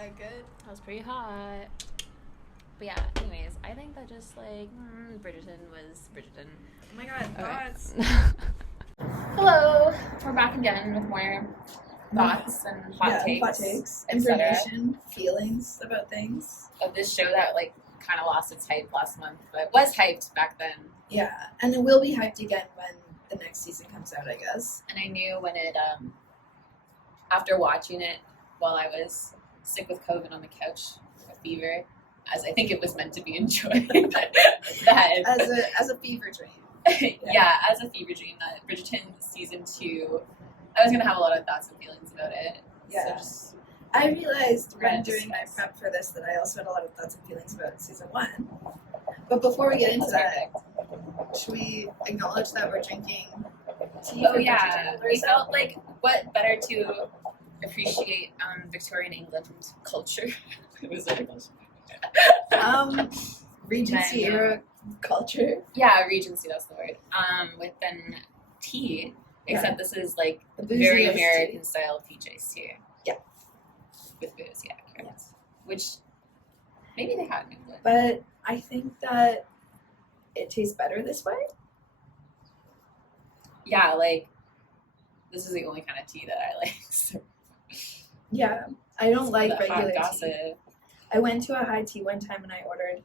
that good? That was pretty hot. But yeah, anyways, I think that just like Bridgerton was Bridgerton. Oh my god, thoughts. Hello, we're back again with more thoughts and hot takes, etc. information, feelings about things. Of this show that like kind of lost its hype last month, but was hyped back then. Yeah, and it will be hyped again when the next season comes out, I guess. And I knew when it, after watching it while I was sick with COVID on the couch with a fever, as I think it was meant to be enjoyed, that as a fever dream. Yeah, as a fever dream, that Bridgerton season 2, I was gonna have a lot of thoughts and feelings about it. Yeah. So I realized when doing my prep for this that I also had a lot of thoughts and feelings about season 1. But before we get into that, should we acknowledge that we're drinking tea? Oh yeah, we felt like what better to appreciate Victorian England culture. Was it Regency era culture. Yeah, Regency, that's the word. With then tea, except this is like very American tea style PJs too. Yeah. With booze, yeah, correct. Yes. Which maybe they had in England. But I think that it tastes better this way. Yeah, like this is the only kind of tea that I like. So. Yeah, I don't like regular tea. I went to a high tea one time and I ordered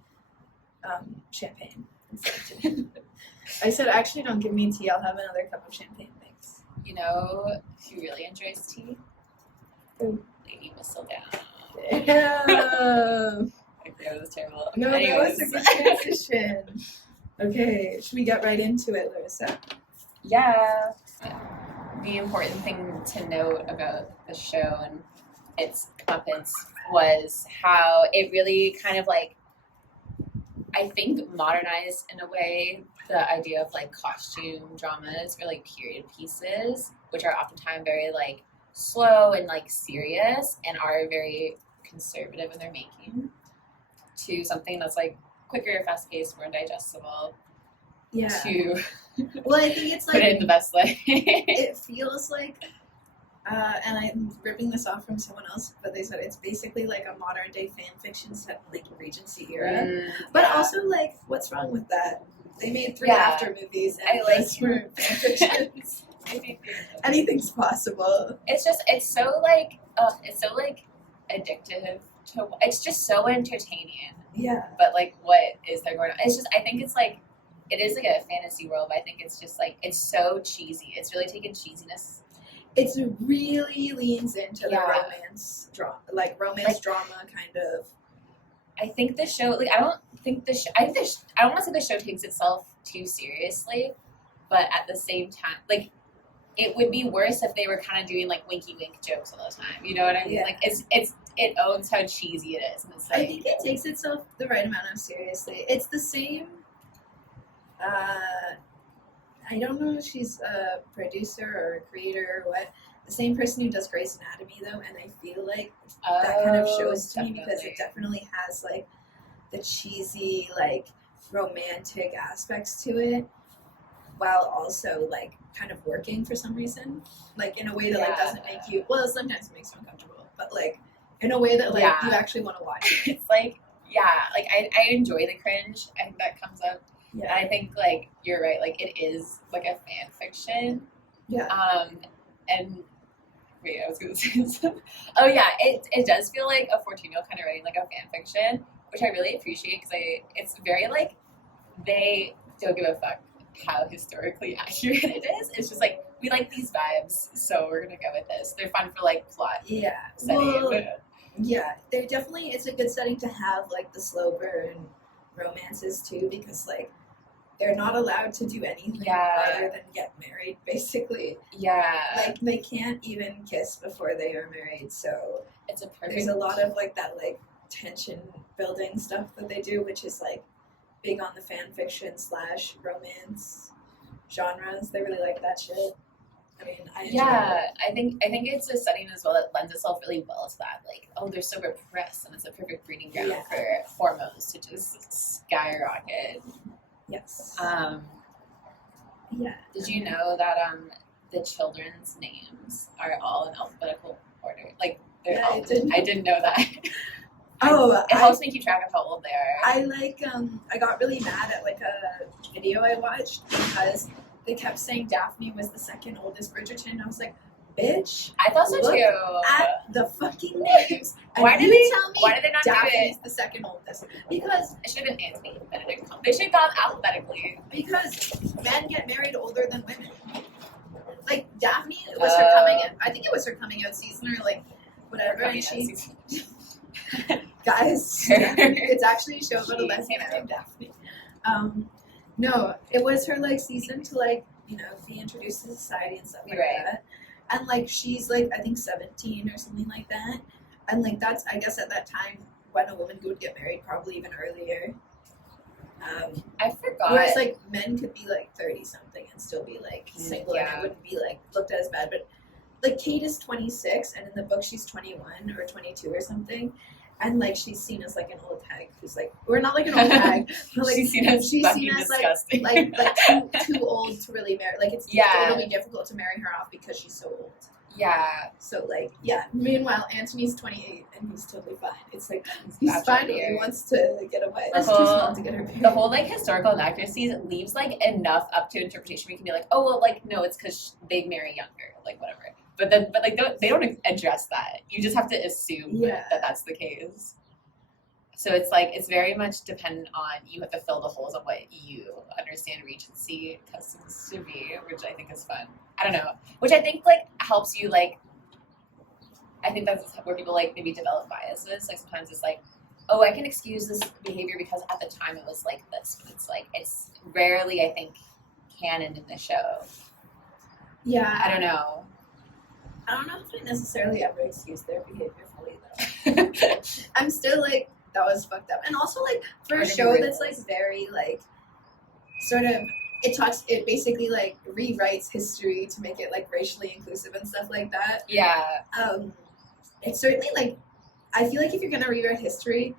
champagne instead. I said, actually, don't give me tea. I'll have another cup of champagne, thanks. You know who really enjoys tea? Lady Whistledown. Yeah. Okay, that was terrible. No, anyways. That was a good transition. Okay, should we get right into it, Larissa? Yeah. The important thing to note about the show and its comeuppance was how it really kind of like, I think, modernized in a way the idea of like costume dramas or like period pieces, which are oftentimes very like slow and like serious and are very conservative in their making, to something that's like quicker, fast-paced, more digestible. Yeah. To well, I think it's like put it in the best way. It feels like, and I'm ripping this off from someone else, but they said it's basically like a modern day fan fiction set in like Regency era. But also, like, what's wrong with that? They made 3 after movies, and I like fan fictions. Anything's possible. It's so addictive to. It's just so entertaining. Yeah. But like, what is there going on? It's just, I think it's like, it is like a fantasy world, but I think it's just like, it's so cheesy. It's really taken cheesiness. It really leans into the romance drama, drama kind of. I think the show, like, I don't want to say the show takes itself too seriously, but at the same time, like, it would be worse if they were kind of doing like winky wink jokes all the time. You know what I mean? Yeah. Like, it owns how cheesy it is. And it's like, I think it takes itself the right amount of seriously. It's the same. I don't know if she's a producer or a creator or what. The same person who does Grey's Anatomy, though, and I feel like that kind of shows to me because it definitely has like the cheesy, like romantic aspects to it, while also like kind of working for some reason, like in a way that like doesn't make you. Well, sometimes it makes you uncomfortable, but like in a way that like you actually want to watch it. It's like like I enjoy the cringe. I think that comes up. Yeah. And I think, like, you're right, like, it is, like, a fan fiction. Yeah. And, wait, I was going to say something. Oh, yeah, it does feel like a 14-year-old kind of writing, like, a fan fiction, which I really appreciate, because it's very, like, they don't give a fuck how historically accurate it is. It's just, like, we like these vibes, so we're going to go with this. They're fun for, like, plot setting. Well, yeah, they're definitely, it's a good setting to have, like, the slow burn romances, too, because, like, they're not allowed to do anything other than get married, basically. Yeah. Like, they can't even kiss before they are married, so it's a perfect. There's a lot of, like, that, like, tension-building stuff that they do, which is, like, big on the fan fiction / romance genres. They really like that shit. I mean, I enjoy it. I think it's a setting as well that lends itself really well to that. Like, oh, they're so repressed, and it's a perfect breeding ground for hormones to just skyrocket. Yes. Did you know that the children's names are all in alphabetical order? Like, Yeah, I didn't. I didn't know that. Oh, it helps me keep track of how old they are. I got really mad at like a video I watched because they kept saying Daphne was the second oldest Bridgerton. I was like, bitch. I thought so look too. At the fucking names. Why did they not Daphne's do it? The second oldest? Because it should have been Anthony, but it didn't come. They should have gone alphabetically. Because men get married older than women. Like Daphne was her coming out. I think it was her coming out season or like whatever. And she, guys, it's actually a show about a lesbian named Daphne. No, it was her like season to like be introduced to society and stuff like that. And like she's like I think 17 or something like that. And like that's I guess at that time when a woman would get married, probably even earlier. I forgot. Whereas like men could be like 30 something and still be like single and it wouldn't be like looked at as bad. But like Kate is 26 and in the book she's 21 or 22 or something. And like she's seen as like an old hag who's like we're not like an old hag, but like she's seen as disgusting. like too old to really marry. Like it's really difficult to marry her off because she's so old. Yeah. So like Meanwhile, Anthony's 28 and he's totally fine. It's like he's fine. He wants to get away. That's too small to get her married. The whole like historical inaccuracies leaves like enough up to interpretation. We can be like, oh well, like no, it's because they marry younger, like whatever. But they don't address that. You just have to assume that that's the case. So it's like it's very much dependent on you have to fill the holes of what you understand Regency customs to be, which I think is fun. I don't know, which I think like helps you like. I think that's where people like maybe develop biases. Like sometimes it's like, oh, I can excuse this behavior because at the time it was like this. But it's like it's rarely I think canon in the show. Yeah, I don't know. I don't know if I necessarily ever excuse their behavior fully though. I'm still like that was fucked up, and also like for a show that's like very like sort of it basically like rewrites history to make it like racially inclusive and stuff like that. Yeah. It's certainly like I feel like if you're gonna rewrite history,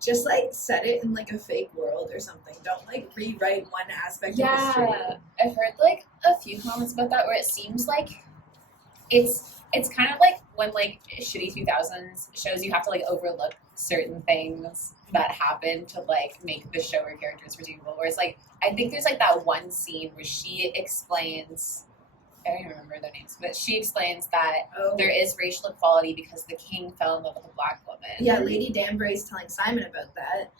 just like set it in like a fake world or something. Don't like rewrite one aspect of history. Yeah, I've heard like a few comments about that where it seems like it's kind of like when like shitty 2000s shows you have to like overlook certain things that happen to like make the show or characters redeemable. Whereas like I think there's like that one scene where she explains I don't even remember their names, but she explains that there is racial equality because the king fell in love with a black woman. Yeah, Lady Danbury's telling Simon about that.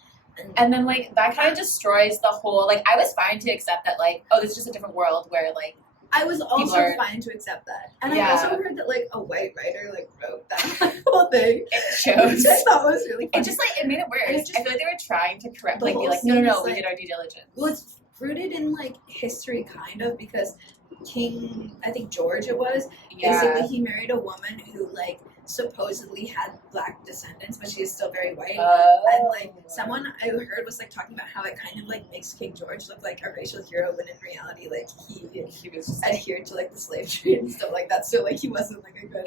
And then like that kind of destroys the whole like I was fine to accept that like oh this is just a different world where like I was also fine to accept that. And I also heard that, like, a white writer, like, wrote that whole thing. It shows. Which I thought was really funny. It just, like, it made it worse. I feel like they were trying to correct, like, be like, no, we did our due diligence. Well, it's rooted in, like, history, kind of, because King, I think George it was, basically he married a woman who, like, supposedly had black descendants, but she is still very white. And like someone I heard was like talking about how it kind of like makes King George look like a racial hero when in reality like he was just adhered to like the slave trade and stuff like that. So like he wasn't like a good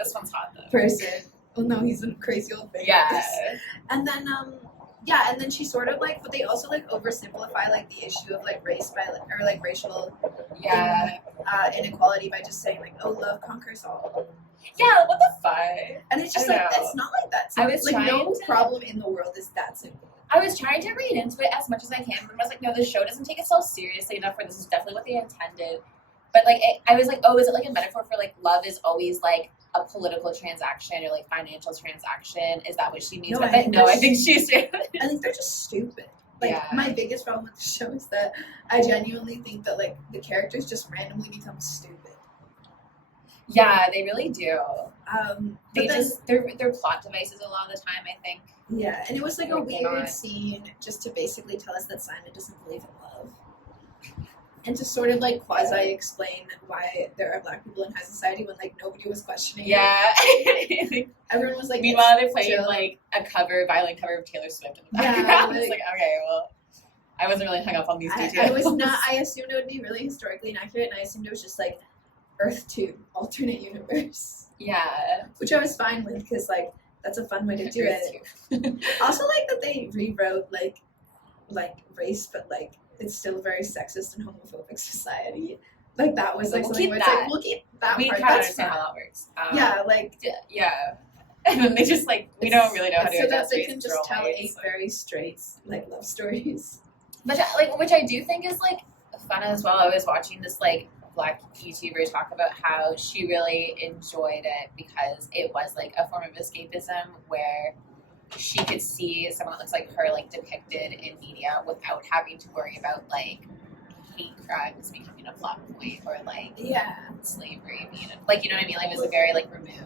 person. Well no, he's a crazy old thing. Yeah. And then and then she sort of like but they also like oversimplify like the issue of like race by or like racial inequality by just saying like oh love conquers all. Yeah, what the fuck? And it's just like, it's not like that. So, like, no problem in the world is that simple. I was trying to read into it as much as I can, but I was like, no, the show doesn't take itself seriously enough where this is definitely what they intended. But, like, I was like, oh, is it like a metaphor for, like, love is always, like, a political transaction or, like, financial transaction? Is that what she means by it? No, I think she's I think they're just stupid. Like, my biggest problem with the show is that I genuinely think that, like, the characters just randomly become stupid. Yeah, they really do. They're plot devices a lot of the time, I think. Yeah, and it was like a weird scene just to basically tell us that Simon doesn't believe in love. And to sort of like quasi-explain why there are black people in high society when like nobody was questioning it. Everyone was like meanwhile they're playing like a violin cover of Taylor Swift in the background. It's like, okay, well I wasn't really hung up on these details. I assumed it would be really historically inaccurate and I assumed it was just like Earth 2, alternate universe. Yeah. Which I was fine with because, like, that's a fun way to do it. Also, like, that they rewrote, like race, but, like, it's still a very sexist and homophobic society. Like, that was, like, something where it's like, we'll keep that part. We kind of understand how that works. Yeah, like... Yeah. and then they just like we don't really know how to so that adjust they can just tell romance. 8 very straight like love stories. But like, which I do think is like fun as well. I was watching this like Black YouTuber talk about how she really enjoyed it because it was like a form of escapism where she could see someone that looks like her like depicted in media without having to worry about like hate crimes becoming a plot point or like slavery being like, you know what I mean? Like it was very like removed.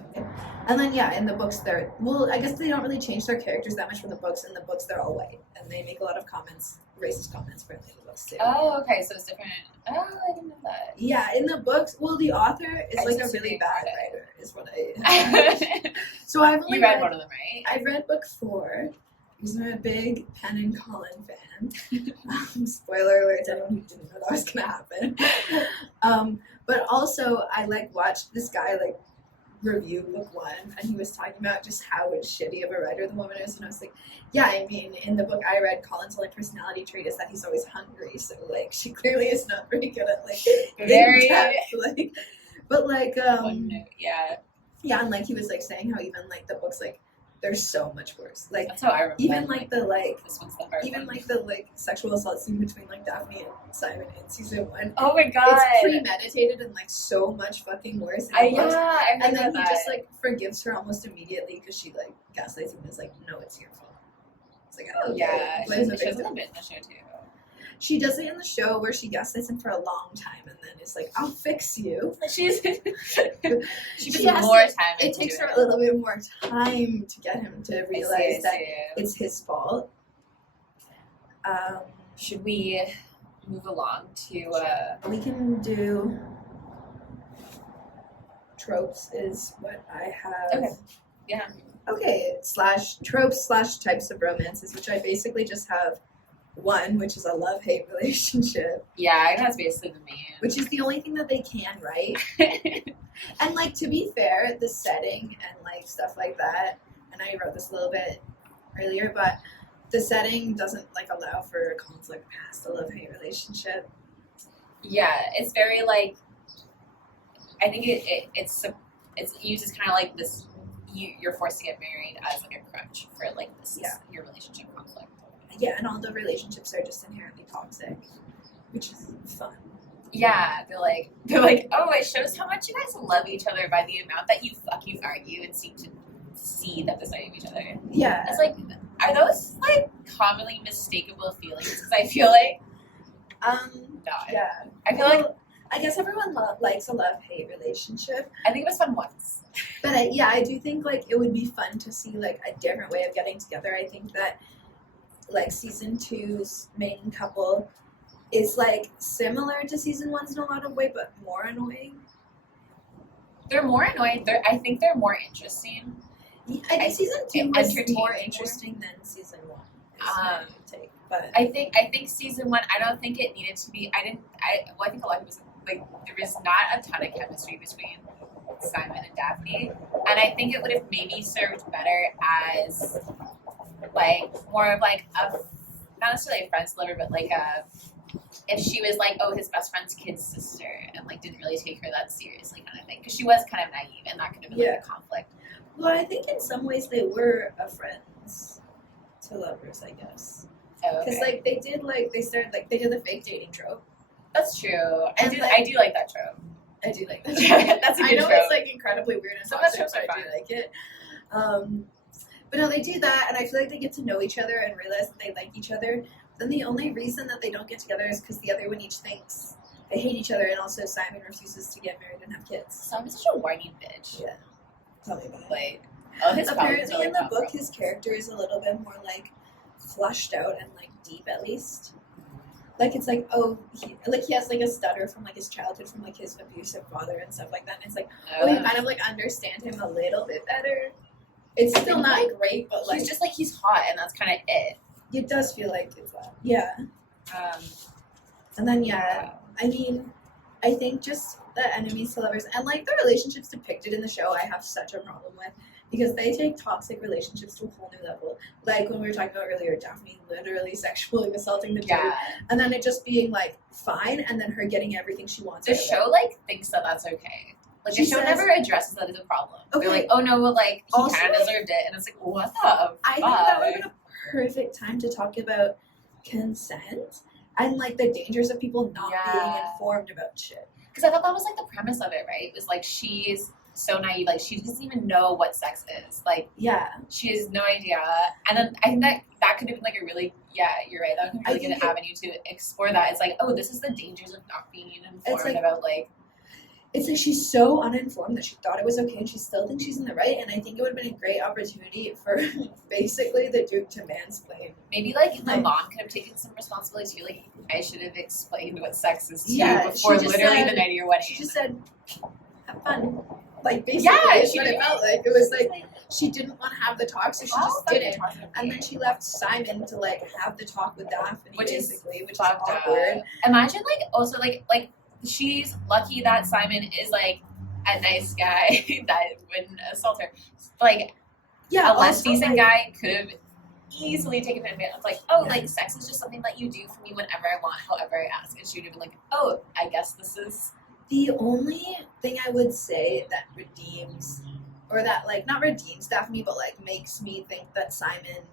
And then in the books they're I guess they don't really change their characters that much from the books. In the books they're all white and they make a lot of racist comments apparently in the books too. Oh, okay, so it's different. Oh, I didn't know that. Yeah, in the books, the author is like a really bad writer, is what I. So I've only read one of them, right? I read book 4. Because I'm a big Penn and Colin fan. Spoiler alert to anyone who didn't know that was gonna happen. But also I like watched this guy like review book 1 and he was talking about just how shitty of a writer the woman is, and I was like, yeah, I mean, in the book I read, Colin's only personality trait is that he's always hungry, so like she clearly is not very good at like very like, but like yeah, and like he was like saying how even like the books like they're so much worse. Like that's how I remember even like the like this one's the hard even one. like the like sexual assault scene between like Daphne and Simon in season 1. Oh my god, it's premeditated and like so much fucking worse. And then he just like forgives her almost immediately because she like gaslights him and is like, no, it's your fault. It's like, oh yeah, she does a bit in the show too. She does it in the show where she gaslights him for a long time and then it's like, I'll fix you. She puts has more time. It takes her a little bit more time to get him to realize that it's his fault. Should we move along to? We can do tropes is what I have. Okay. Yeah. Okay. /tropes /types of romances, which I basically just have. 1, which is a love-hate relationship. Yeah, I think that's basically the main. Which is the only thing that they can write. And, like, to be fair, the setting and, like, stuff like that, and I wrote this a little bit earlier, but the setting doesn't, like, allow for conflict past a love-hate relationship. Yeah, it's very, like, I think it's used as kind of like this, you're forced to get married as, like, a crutch for, like, this your relationship conflict. Yeah, and all the relationships are just inherently toxic, which is fun. Yeah, they're like, oh, it shows how much you guys love each other by the amount that you fucking argue and seem to see that the side of each other. Yeah. It's like, are those, like, commonly mistakable feelings? Because I feel like, not. Yeah. I feel like, I guess everyone likes a love-hate relationship. I think it was fun once. But I do think, like, it would be fun to see, like, a different way of getting together. I think that like season 2's main couple is like similar to season 1's in a lot of way, but more annoying. They're more annoying. I think they're more interesting. I think season 2 was more interesting than season 1. But I think season 1. I don't think it needed to be. I think a lot of people like there was not a ton of chemistry between Simon and Daphne, and I think it would have maybe served better as like more of like a not necessarily a friend's lover, but like if she was like, oh, his best friend's kid's sister, and like didn't really take her that seriously, kind of thing, because she was kind of naive, and that could have been like a conflict. Well, I think in some ways they were a friends to lovers, I guess. Because like they did the fake dating trope. That's true. I do like that trope. I do like that trope. That's a good trope. I know it's like incredibly weird and sometimes toxic, but I do like it. But no, they do that, and I feel like they get to know each other and realize that they like each other. Then the only reason that they don't get together is because the other one each thinks they hate each other, and also Simon refuses to get married and have kids. Simon's such a whiny bitch. Yeah. Tell me about it. Like, apparently in the book, his character is a little bit more like flushed out and like deep, at least. Like it's like, oh, he has like a stutter from like his childhood, from like his abusive father and stuff like that. And it's like, you kind of like understand him a little bit better. It's still not great, but like he's just like he's hot, and that's kind of it. It does feel like it's that. Yeah. And then I mean, I think just the enemies to lovers and like the relationships depicted in the show, I have such a problem with because they take toxic relationships to a whole new level. Like when we were talking about earlier, Daphne literally sexually assaulting the dude, and then it just being like fine, and then her getting everything she wants. The show like thinks that that's okay. Like, She the show says- never addresses that as a problem. Okay. They're like, oh no, well, like, he Also, kind of deserved it. And it's like, what the fuck? I think that would have been a perfect time to talk about consent and, like, the dangers of people not being informed about shit. Because I thought that was, like, the premise of it, right? It was, like, she's so naive. Like, she doesn't even know what sex is. Like, Yeah. she has no idea. And then I think that could have been, like, a really, you're right. That would be a really good avenue to explore that. It's like, oh, this is the dangers of not being informed about, like... It's like she's so uninformed that she thought it was okay and she still thinks she's in the right, and I think it would have been a great opportunity for basically the Duke to mansplain. Maybe, like, the mom could have taken some responsibility too. Like, I should have explained what sex is to you before literally the night of your wedding. She just said, have fun. Like, basically, that's what it felt like. It was like, she didn't want to have the talk, so she just didn't. And then she left Simon to, like, have the talk with Daphne, which is awkward. Imagine, like, also, like, she's lucky that Simon is, like, a nice guy that wouldn't assault her. Like, a less decent guy could have easily taken advantage of, like, like, sex is just something that you do for me whenever I want, however I ask. And she would have been like, oh, I guess this is... The only thing I would say that redeems, or that, like, not redeems Daphne, but, like, makes me think that Simon,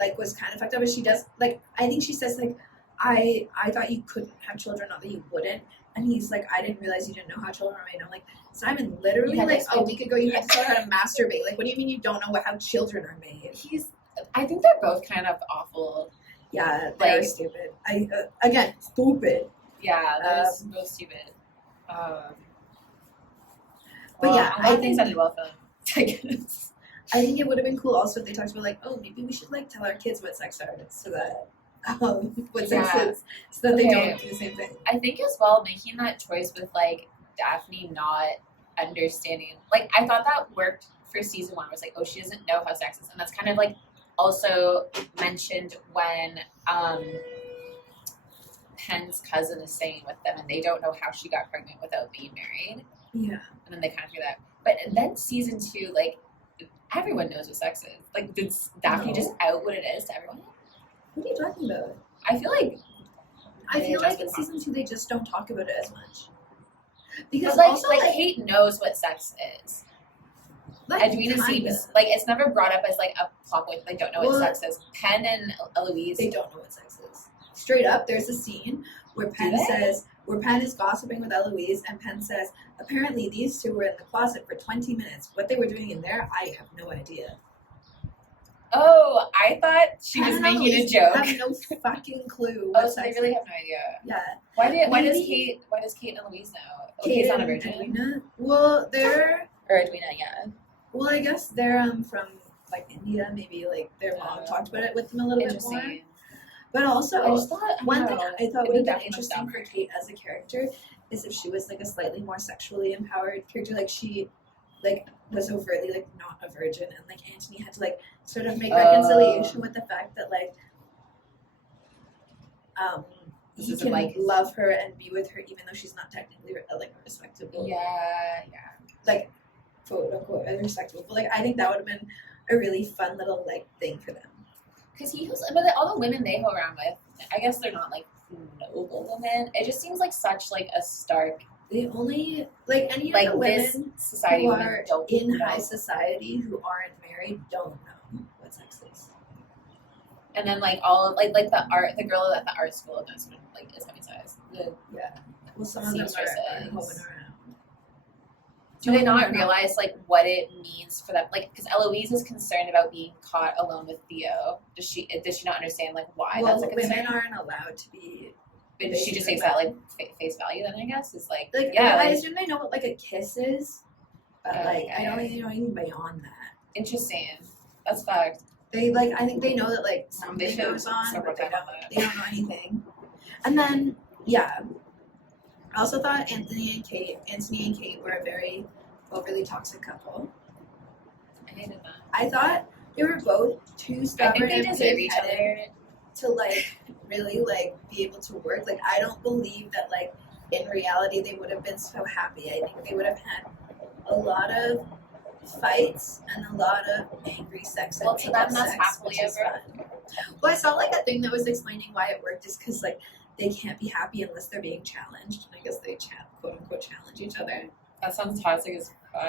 like, was kind of fucked up is she does, like, I think she says, like, I thought you couldn't have children, not that you wouldn't. And he's like, I didn't realize you didn't know how children are made. I'm like, Simon, literally, like, a week ago you had to learn how to masturbate. Like, what do you mean you don't know how children are made? I think they're both kind of awful. Yeah, they're stupid. Again, stupid. Yeah, they're both stupid. But yeah, I think that well for them. I think it would have been cool also if they talked about, like, oh, maybe we should, like, tell our kids what sex are, so that what sex is, so that they don't do the same thing. I think as well, making that choice with, like, Daphne not understanding, like, I thought that worked for season 1. It was like, oh, she doesn't know how sex is, and that's kind of, like, also mentioned when Penn's cousin is staying with them, and they don't know how she got pregnant without being married. Yeah. And then they kind of hear that. But then season 2, like, everyone knows what sex is. Like, did Daphne just out what it is to everyone? What are you talking about? I feel like in season 2 they just don't talk about it as much. Because like, also, like Kate knows what sex is. Like, Edwina seems like it's never brought up as like a plot point. They don't know what sex is. Penn and Eloise, they don't know what sex is. Straight up, there's a scene where Penn is gossiping with Eloise, and Penn says, apparently these two were in the closet for 20 minutes. What they were doing in there, I have no idea. Oh, I thought she was making a joke. I have no fucking clue. Oh, so they really have no idea. Yeah. Why does Kate and Eloise know? Oh, Kate's not a virgin. Edwina? Well, they're Edwina, yeah. Well, I guess they're from like India. Maybe like their mom talked about it with them a little bit more. But also, one thing I thought would have been interesting for Kate as a character is if she was like a slightly more sexually empowered character, like she like was overtly like not a virgin, and like Antony had to like sort of make reconciliation with the fact that like he can like love her and be with her even though she's not technically like respectable. Like quote unquote respectable. But like I think that would have been a really fun little like thing for them. Because but all the women they go around with, I guess they're not like noble women. It just seems like such like a stark. The only like any of the women society who are in high society who aren't married don't know what sex is. And then like all of, like the girl at the art school knows what like is having sex. Well, some of them are hoping around. Do they not realize like what it means for them? Like, because Eloise is concerned about being caught alone with Theo. Does she not understand like why that's a concern? Women aren't allowed to be. But she just takes that like face value. Then I guess is like I assume they know what like a kiss is, but like I don't think they know anything beyond that. Interesting. That's fact. They like I think they know that like something goes on, but they don't know anything. And then I also thought Anthony and Kate were a very overly toxic couple. I hated that. I thought they were both too stubborn and deserve each other to like really like be able to work. Like I don't believe that like in reality they would have been so happy. I think they would have had a lot of fights and a lot of angry sex. Well, to them that's happily ever. Well, I saw like a thing that was explaining why it worked is because like they can't be happy unless they're being challenged. And I guess they quote unquote challenge each other. That sounds toxic as fuck.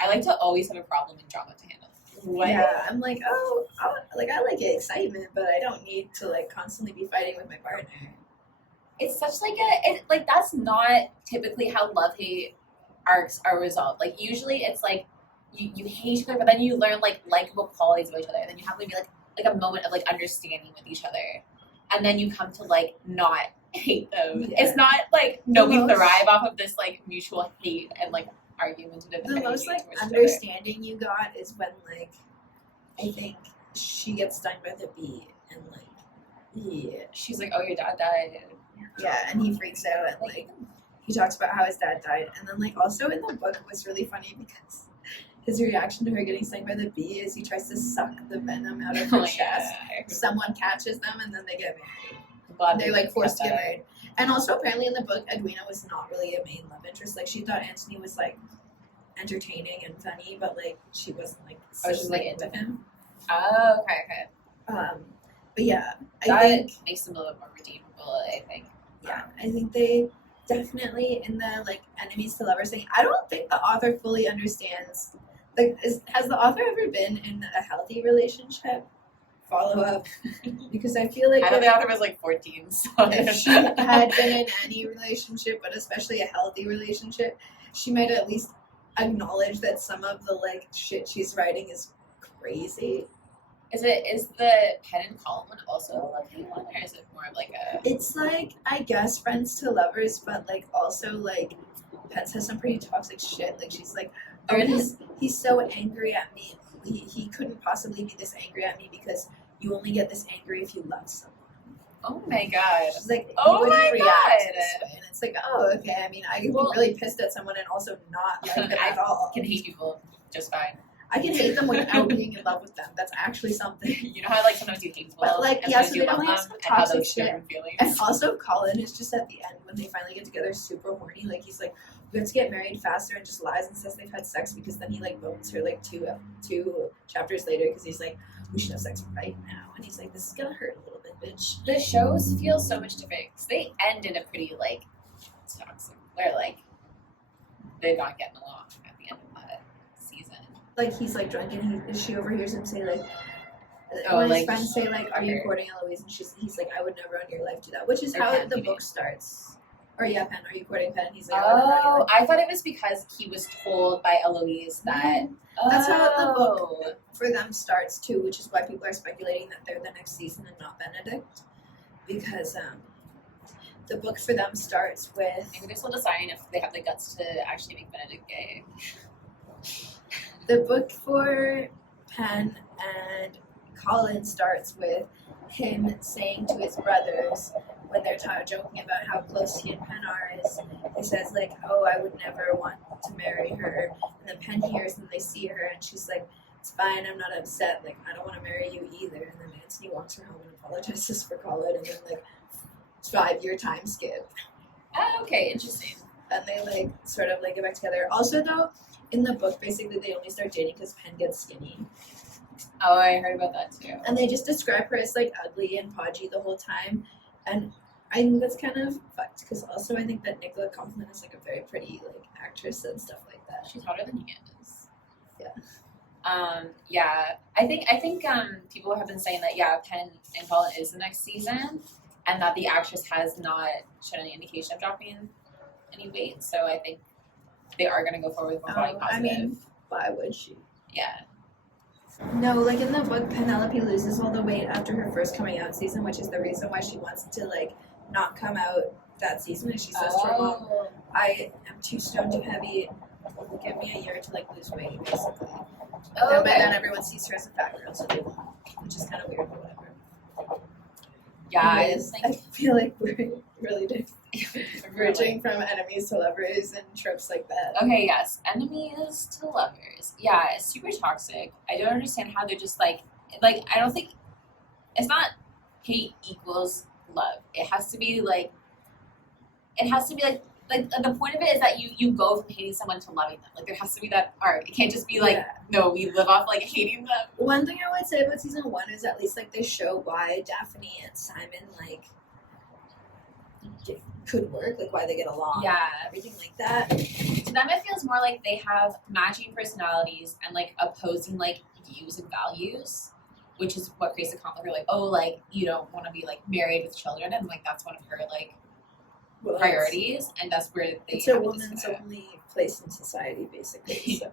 I like to always have a problem and drama to handle. What? Yeah, I'm like, like I like excitement, but I don't need to like constantly be fighting with my partner. It's such like that's not typically how love-hate arcs are resolved. Like usually it's like you hate each other, but then you learn like likable qualities of each other, and then you have maybe like a moment of like understanding with each other, and then you come to like not hate them. Yeah. It's not like we thrive off of this like mutual hate and like argumentative. The most like understanding you got is when like I think she gets stung by the bee and like she's like, oh, your dad died. Yeah, and he freaks out and like he talks about how his dad died, and then like also in the book was really funny because his reaction to her getting stung by the bee is he tries to suck the venom out of her chest. Someone catches them and then they get married. They're like forced to get married. And also apparently in the book, Edwina was not really a main love interest. Like she thought Anthony was like entertaining and funny, but like she wasn't like she's like into him. Oh, okay. But yeah, I think makes them a little more redeemable. I think. Yeah, I think they definitely in the like enemies to lovers thing. I don't think the author fully understands. Like, has the author ever been in a healthy relationship? Follow up, because I feel like I know the author was like 14. So if she had been in any relationship, but especially a healthy relationship, she might at least acknowledge that some of the like shit she's writing is crazy. Is the Penn and Colin one also a lovely one, or is it more of like a? It's like I guess friends to lovers, but like also like Penn says some pretty toxic shit. Like she's like, oh, he's so angry at me. He couldn't possibly be this angry at me because you only get this angry if you love someone. Oh my god. She's like, oh my god. And it's like, oh, okay. I mean, I can be really pissed at someone and also not like them at all. I can hate people just fine. I can hate them without being in love with them. That's actually something. You know how like sometimes you hate people, but like yeah, so they don't have some toxic shit. Feelings. And also, Colin is just at the end when they finally get together, super horny. Like he's like, we have to get married faster, and just lies and says they've had sex because then he like bones her like two chapters later because he's like, we should have sex right now, and he's like, this is gonna hurt a little bit, bitch. The shows feel so much different because they end in a pretty like toxic, where like they're not getting along at the end of that season. Like he's like drunk and she overhears him say like, when his friends say like, are you courting Eloise? And he's like, I would never in your life do that, which is how the book starts. Or yeah, Penn, are you courting Penn? He's like, oh, I thought it was because he was told by Eloise that. That's how the book for them starts too, which is why people are speculating that they're the next season and not Benedict, because the book for them starts with. Maybe they're still deciding if they have the guts to actually make Benedict gay. The book for Penn and Colin starts with him saying to his brothers when they're joking about how close he and Penn are, he says like, oh, I would never want to marry her, and then Penn hears and they see her and she's like, it's fine, I'm not upset, like I don't want to marry you either, and then Anthony walks her home and apologizes for Colin, and then like 5-year time skip. Oh, okay, interesting. And they like sort of like get back together. Also though, in the book basically they only start dating because Penn gets skinny. Oh, I heard about that too. And they just describe her as like ugly and podgy the whole time. And I think that's kind of fucked because also I think that Nicola Coughlan is like a very pretty like actress and stuff like that. She's hotter than he is. Yeah. Yeah. I think people have been saying that Penn and Colin is the next season, and that the actress has not shown any indication of dropping any weight. So I think they are going to go forward with more body positive. I mean, why would she? Yeah. No, like in the book, Penelope loses all the weight after her first coming out season, which is the reason why she wants to like not come out that season. And she says to her mom, I am too stoned too heavy. Give me a year to like lose weight, basically. Oh, then by then everyone sees her as a fat girl, so they won't, which is kind of weird, but whatever. Yeah, Anyways, I feel like we're really diverging from enemies to lovers and tropes like that. Okay, yes, enemies to lovers. Yeah, it's super toxic. I don't understand how they're just like I don't think it's not hate equals love. It has to be like the point of it is that you go from hating someone to loving them. Like there has to be that arc. It can't just be like no, we live off like hating them. One thing I would say about season 1 is at least like they show why Daphne and Simon like could work, like why they get along, everything like that. To them, it feels more like they have matching personalities and like opposing like views and values, which is what creates the conflict. Like, oh, like you don't want to be like married with children, and like that's one of her like priorities, and that's where they. It's a woman's only place in society, basically. So.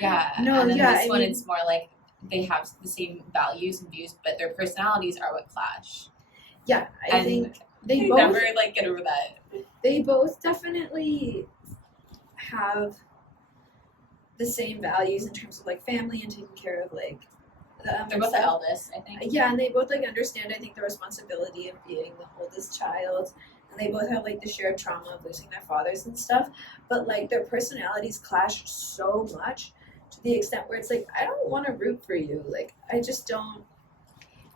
No, and then this one, it's more like they have the same values and views, but their personalities are what clash. Yeah, I think they both never like get over that. They both definitely have the same values in terms of like family and taking care of like. They're both the eldest, I think. Yeah, and they both like understand, I think, the responsibility of being the oldest child. And they both have like the shared trauma of losing their fathers and stuff. But like their personalities clash so much to the extent where it's like, I don't want to root for you. Like I just don't.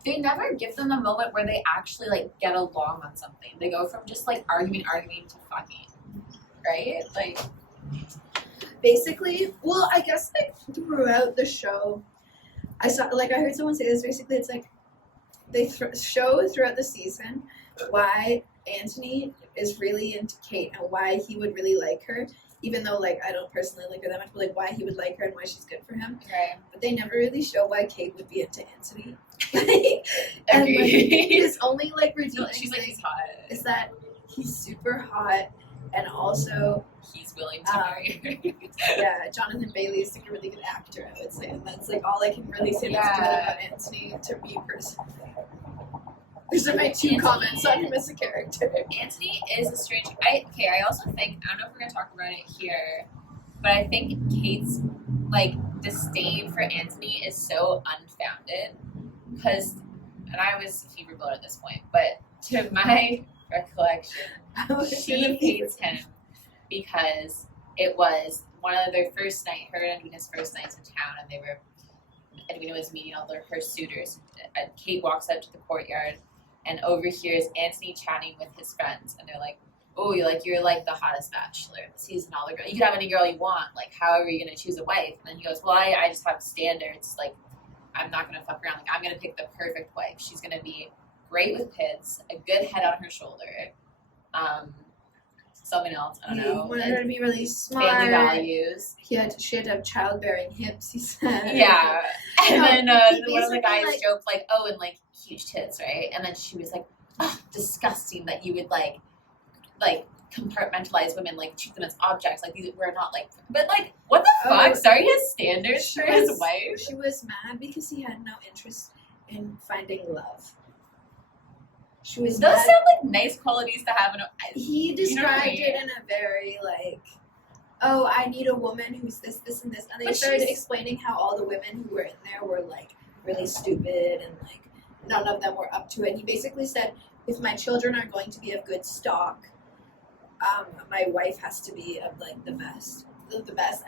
They never give them a moment where they actually like get along on something. They go from just like arguing to fucking, right? Like basically, well, I guess like throughout the show, I heard someone say this. Basically, it's like they show throughout the season why Anthony is really into Kate and why he would really like her, even though like I don't personally like her that much, but like why he would like her and why she's good for him. Right. But they never really show why Kate would be into Anthony. And like his only like redeeming she's like he's hot. is that he's super hot and also he's willing to marry her. Yeah, Jonathan Bailey is like a really good actor, I would say, and that's like all I can really say that's good about Anthony to me personally. These are my two comments on him as a character. Anthony is a strange. I also think, I don't know if we're gonna talk about it here, but I think Kate's like disdain for Anthony is so unfounded because, and I was fever blown at this point, but to my recollection, she hates him because it was one of their first night, her and Edwina's first nights in town, and Edwina was meeting all her suitors. And Kate walks out to the courtyard and overhears Anthony chatting with his friends, and they're like, "Oh, you're like the hottest bachelor this season. All the girl, you can have any girl you want. Like, how are you gonna choose a wife?" And then he goes, "Well, I just have standards. Like, I'm not gonna fuck around. Like, I'm gonna pick the perfect wife. She's gonna be great with kids, a good head on her shoulder, something else. I don't know. Wanted her to be really smart. Family values. She had to have childbearing hips. He said. Yeah, and then one of the guys joked like, "Oh, and like huge tits, right?" And then she was like, "Oh, disgusting that you would like compartmentalize women, like treat them as objects. Like we're not like." But like, what the fuck? Sorry, he has standards for his wife. She was mad because he had no interest in finding love. She was. Those sound like nice qualities to have. He described it in a very like, "Oh, I need a woman who's this, this, and this," and they started explaining how all the women who were in there were like really stupid and like none of them were up to it. And he basically said, "If my children are going to be of good stock, my wife has to be of like the best."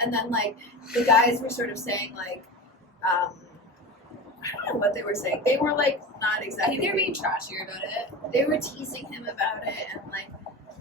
And then like the guys were sort of saying like, I don't know what they were saying. They were like not exactly. I think they were being trashier about it. They were teasing him about it and like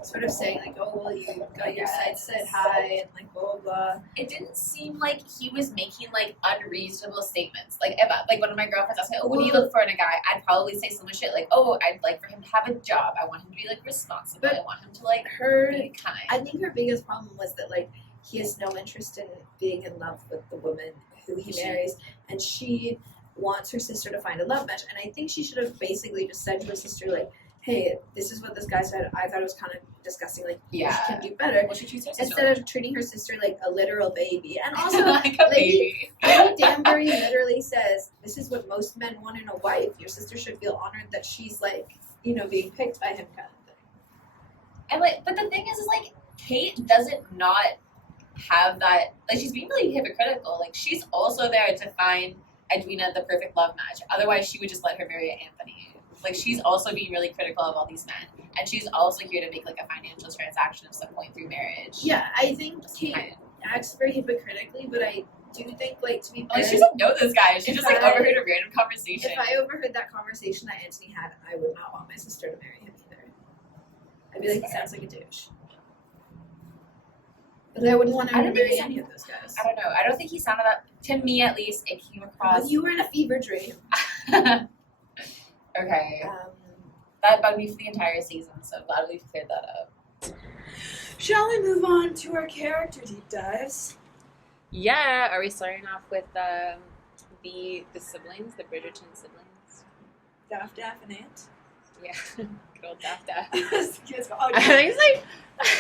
sort of saying like, "Oh, well, you got your sights set high," and like blah blah blah. It didn't seem like he was making like unreasonable statements. Like if like one of my girlfriends asked me, "Oh, what do you look for in a guy?" I'd probably say some shit like, "Oh, I'd like for him to have a job. I want him to be like responsible. I want him to like be kind." I think her biggest problem was that like he has no interest in being in love with the woman who he marries, and she wants her sister to find a love match. And I think she should have basically just said to her sister like, "Hey, this is what this guy said. I thought it was kind of disgusting. Like, she can do better." Well, instead of treating her sister like a literal baby. And also, like a baby. Danbury literally says, "This is what most men want in a wife. Your sister should feel honored that she's like, being picked by him," kind of thing. And like, but the thing is like, Kate doesn't not have that. Like, she's being really hypocritical. Like, she's also there to find Edwina the perfect love match. Otherwise, she would just let her marry Anthony. Like, she's also being really critical of all these men, and she's also here to make like a financial transaction of some point through marriage. Yeah, I think Kate acts very hypocritically, but I do think like to be fair, she doesn't know this guy. She just like overheard a random conversation. If I overheard that conversation that Anthony had, I would not want my sister to marry him either. I'd be like, he sounds like a douche. But I wouldn't want him to marry any of those guys. I don't know. I don't think he sounded that. To me, at least, it came across. Well, you were in a fever dream. Okay. that bugged me for the entire season, so I'm glad we've cleared that up. Shall we move on to our character deep dives? Yeah, are we starting off with the siblings, the Bridgerton siblings? Daph and Ant. Yeah, good old Daph. I think it's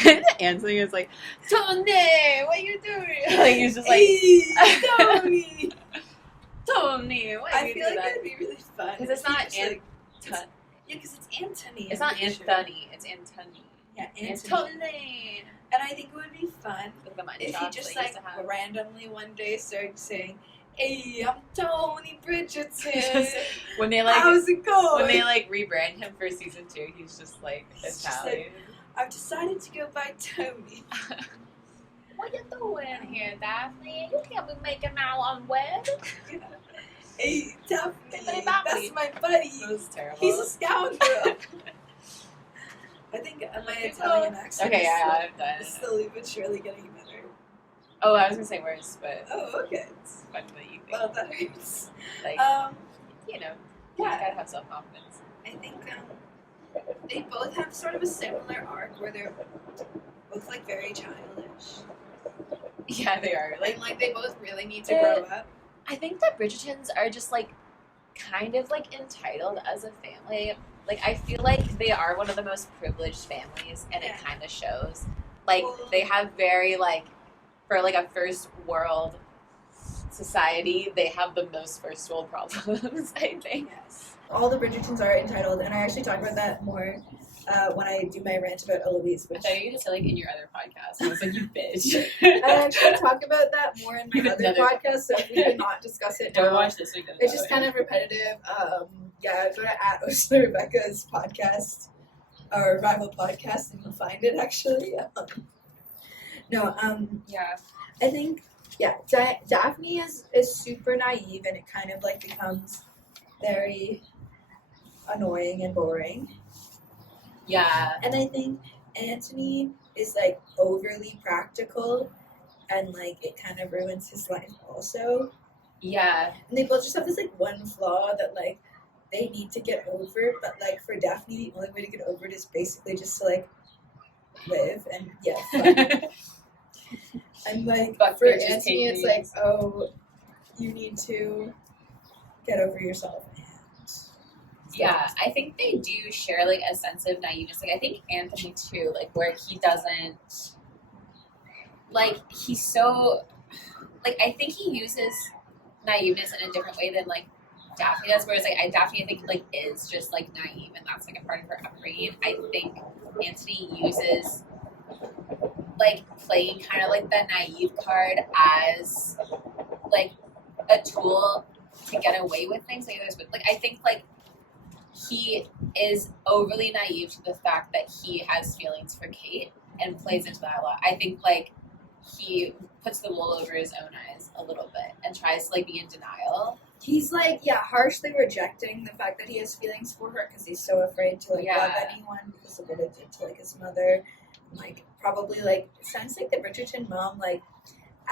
like Anthony is like, Tony, what are you doing? Like he's just like, hey, Tony. Tony, what are you doing? I feel like it'd be really fun because it's not Anthony. Yeah, because it's Anthony. It's not Anthony. It's Anthony. Yeah, Anthony. And I think it would be fun if he just like randomly one day started saying, "Hey, I'm Tony Bridgerton." when they like, how's it going? When they like rebrand him for season 2, he's just like Italian. Like, I've decided to go by Tony. What you doing here, Daphne? You can't be making out on web. Hey, Daphne, that's my buddy. That was terrible. He's a scoundrel. I think my Italian accent is slowly but surely getting better. Oh, I was gonna say worse, but okay. It's fun that you think. Well, that hurts. Like, you know, you gotta have self-confidence. I think they both have sort of a similar arc where they're both like very childish. Yeah, they are. Like they both really need to grow up. I think that Bridgertons are just like kind of like entitled as a family. Like I feel like they are one of the most privileged families, and it kind of shows. Like they have very like, for like a first world society, they have the most first world problems. I think. Yes. All the Bridgertons are entitled, and I actually talk about that more when I do my rant about Eloise. I thought you were going to say like in your other podcast. I was like, you bitch. I actually talk about that more in my other podcast, so we did not discuss it. Don't watch this. It's just kind of repetitive. Go to Larissa and Becca's podcast, or rival podcast, and you'll find it actually. I think Daphne is super naive, and it kind of like becomes very annoying and boring. Yeah. And I think Anthony is like overly practical, and like it kind of ruins his life also. Yeah. And they both just have this like one flaw that like they need to get over, but like for Daphne the only way to get over it is basically just to like live and and like but for Anthony it's like, oh, you need to get over yourself. Yeah, I think they do share like a sense of naiveness. Like I think Anthony too, like where he doesn't like he's so like I think he uses naiveness in a different way than like Daphne does. Whereas like Daphne I think like is just like naive, and that's like a part of her upbringing. I think Anthony uses like playing kind of like the naive card as like a tool to get away with things. Like I think like he is overly naive to the fact that he has feelings for Kate and plays into that a lot. I think like he puts the wool over his own eyes a little bit and tries to like be in denial. He's like harshly rejecting the fact that he has feelings for her because he's so afraid to like love anyone because of what it did to like his mother. Like probably like it sounds like the Bridgerton mom, like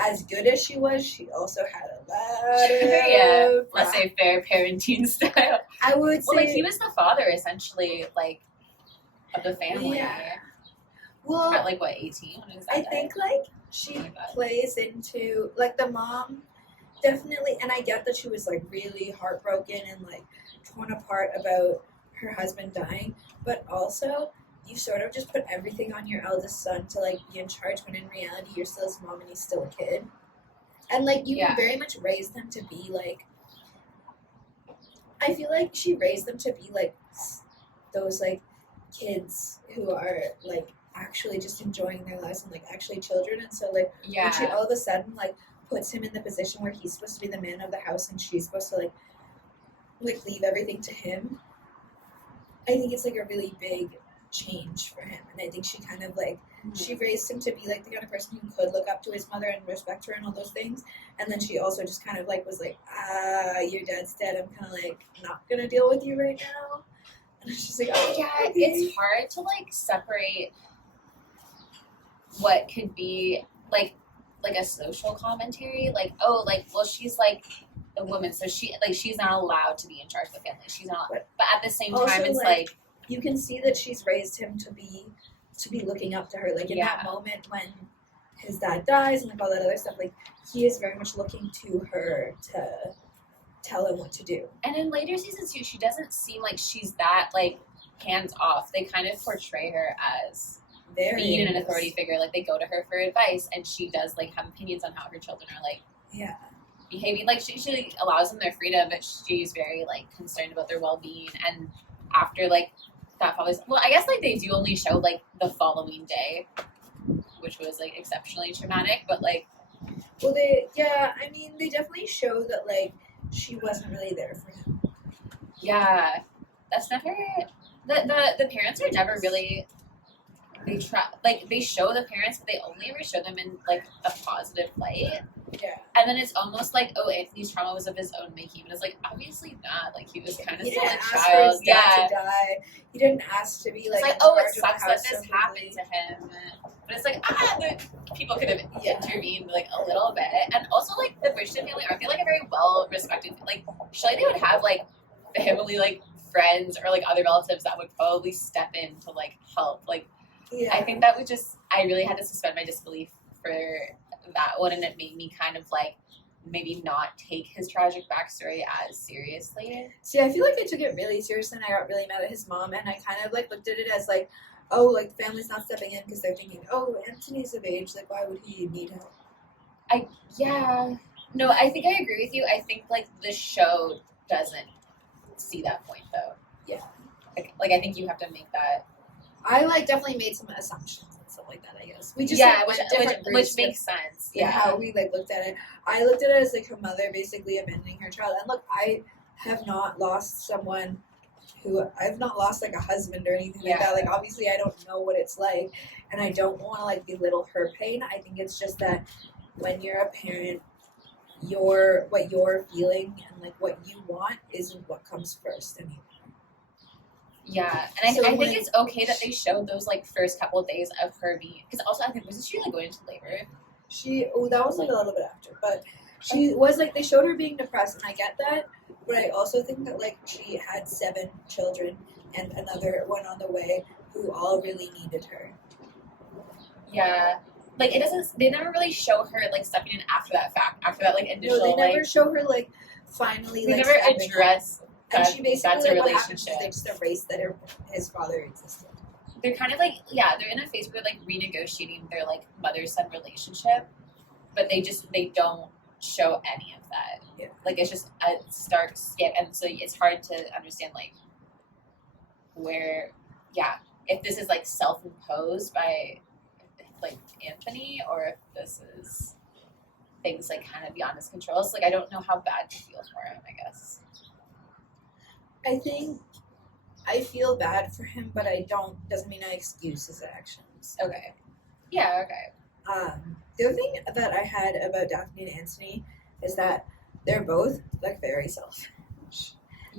as good as she was, she also had a lot of let's say fair parenting style. I would say like he was the father essentially like of the family. Yeah. Well, at like what 18? When is that? I think like she plays into like the mom definitely, and I get that she was like really heartbroken and like torn apart about her husband dying, but also you sort of just put everything on your eldest son to like be in charge when in reality you're still his mom and he's still a kid. And like you very much raised them to be like, I feel like she raised them to be like those like kids who are like actually just enjoying their lives and like actually children. And so like when she all of a sudden like puts him in the position where he's supposed to be the man of the house and she's supposed to like leave everything to him, I think it's like a really big change for him. And I think she kind of like she raised him to be like the kind of person who could look up to his mother and respect her and all those things, and then she also just kind of like was like, your dad's dead, I'm kind of like not gonna deal with you right now. And she's like, oh yeah, okay. It's hard to like separate what could be like a social commentary, like, oh, like, well, she's like a woman, so she's not allowed to be in charge of the family, she's not, but at the same time it's like you can see that she's raised him to be looking up to her. Like in that moment when his dad dies and like all that other stuff, like he is very much looking to her to tell him what to do. And in later seasons too, she doesn't seem like she's that like hands off. They kind of portray her as being an authority figure. Like they go to her for advice, and she does like have opinions on how her children are like behaving. Like she allows them their freedom, but she's very like concerned about their well-being. And after like that follows, well, I guess like they do only show like the following day, which was like exceptionally traumatic. But like, well, they definitely show that like she wasn't really there for him. Yeah, that's never the parents are never really. They show the parents, but they only ever show them in like a positive light. Yeah. And then it's almost like, oh, Anthony's trauma was of his own making, but it's like obviously not. Like he was kind of still a child. To die. He didn't ask to be like. It's like, oh, it sucks that this happened to him. But it's like, the people could have intervened like a little bit. And also like the Bridgerton family, aren't they like a very well respected? Like surely they would have like family like friends or like other relatives that would probably step in to like help. Like. Yeah. I think that would I really had to suspend my disbelief for that one, and it made me kind of like maybe not take his tragic backstory as seriously. See, I feel like I took it really seriously, and I got really mad at his mom, and I kind of like looked at it as like, oh, like the family's not stepping in because they're thinking, oh, Anthony's of age, like why would he need help? No, I think I agree with you. I think like the show doesn't see that point though. Yeah. Like I think you have to make that. I like definitely made some assumptions and stuff like that. I guess we just which makes sense. Yeah, how we like looked at it. I looked at it as like her mother basically abandoning her child. And look, I have not lost someone I've not lost like a husband or anything like that. Like obviously, I don't know what it's like, and I don't want to like belittle her pain. I think it's just that when you're a parent, what you're feeling and like what you want isn't what comes first anymore. Yeah, and I think it's okay that they showed those like first couple of days of her being, because also I think wasn't she like going into labor? That was like a little bit after, but she was like they showed her being depressed, and I get that, but I also think that like she had 7 children and another one on the way who all really needed her. Yeah, like it doesn't. They never really show her like stepping in after that like initial. No, they never show her like finally. They like, never address. And she basically, that's a relationship. They just erased that his father existed. They're kind of like, they're in a phase where they're like renegotiating their like mother-son relationship, but they don't show any of that. Yeah. Like it's just a stark skip, and so it's hard to understand like where, if this is like self-imposed by like Anthony, or if this is things like kind of beyond his control. So like I don't know how bad to feel for him, I guess. I think I feel bad for him, but doesn't mean I excuse his actions. Okay. Yeah, okay. The other thing that I had about Daphne and Anthony is that they're both like very selfish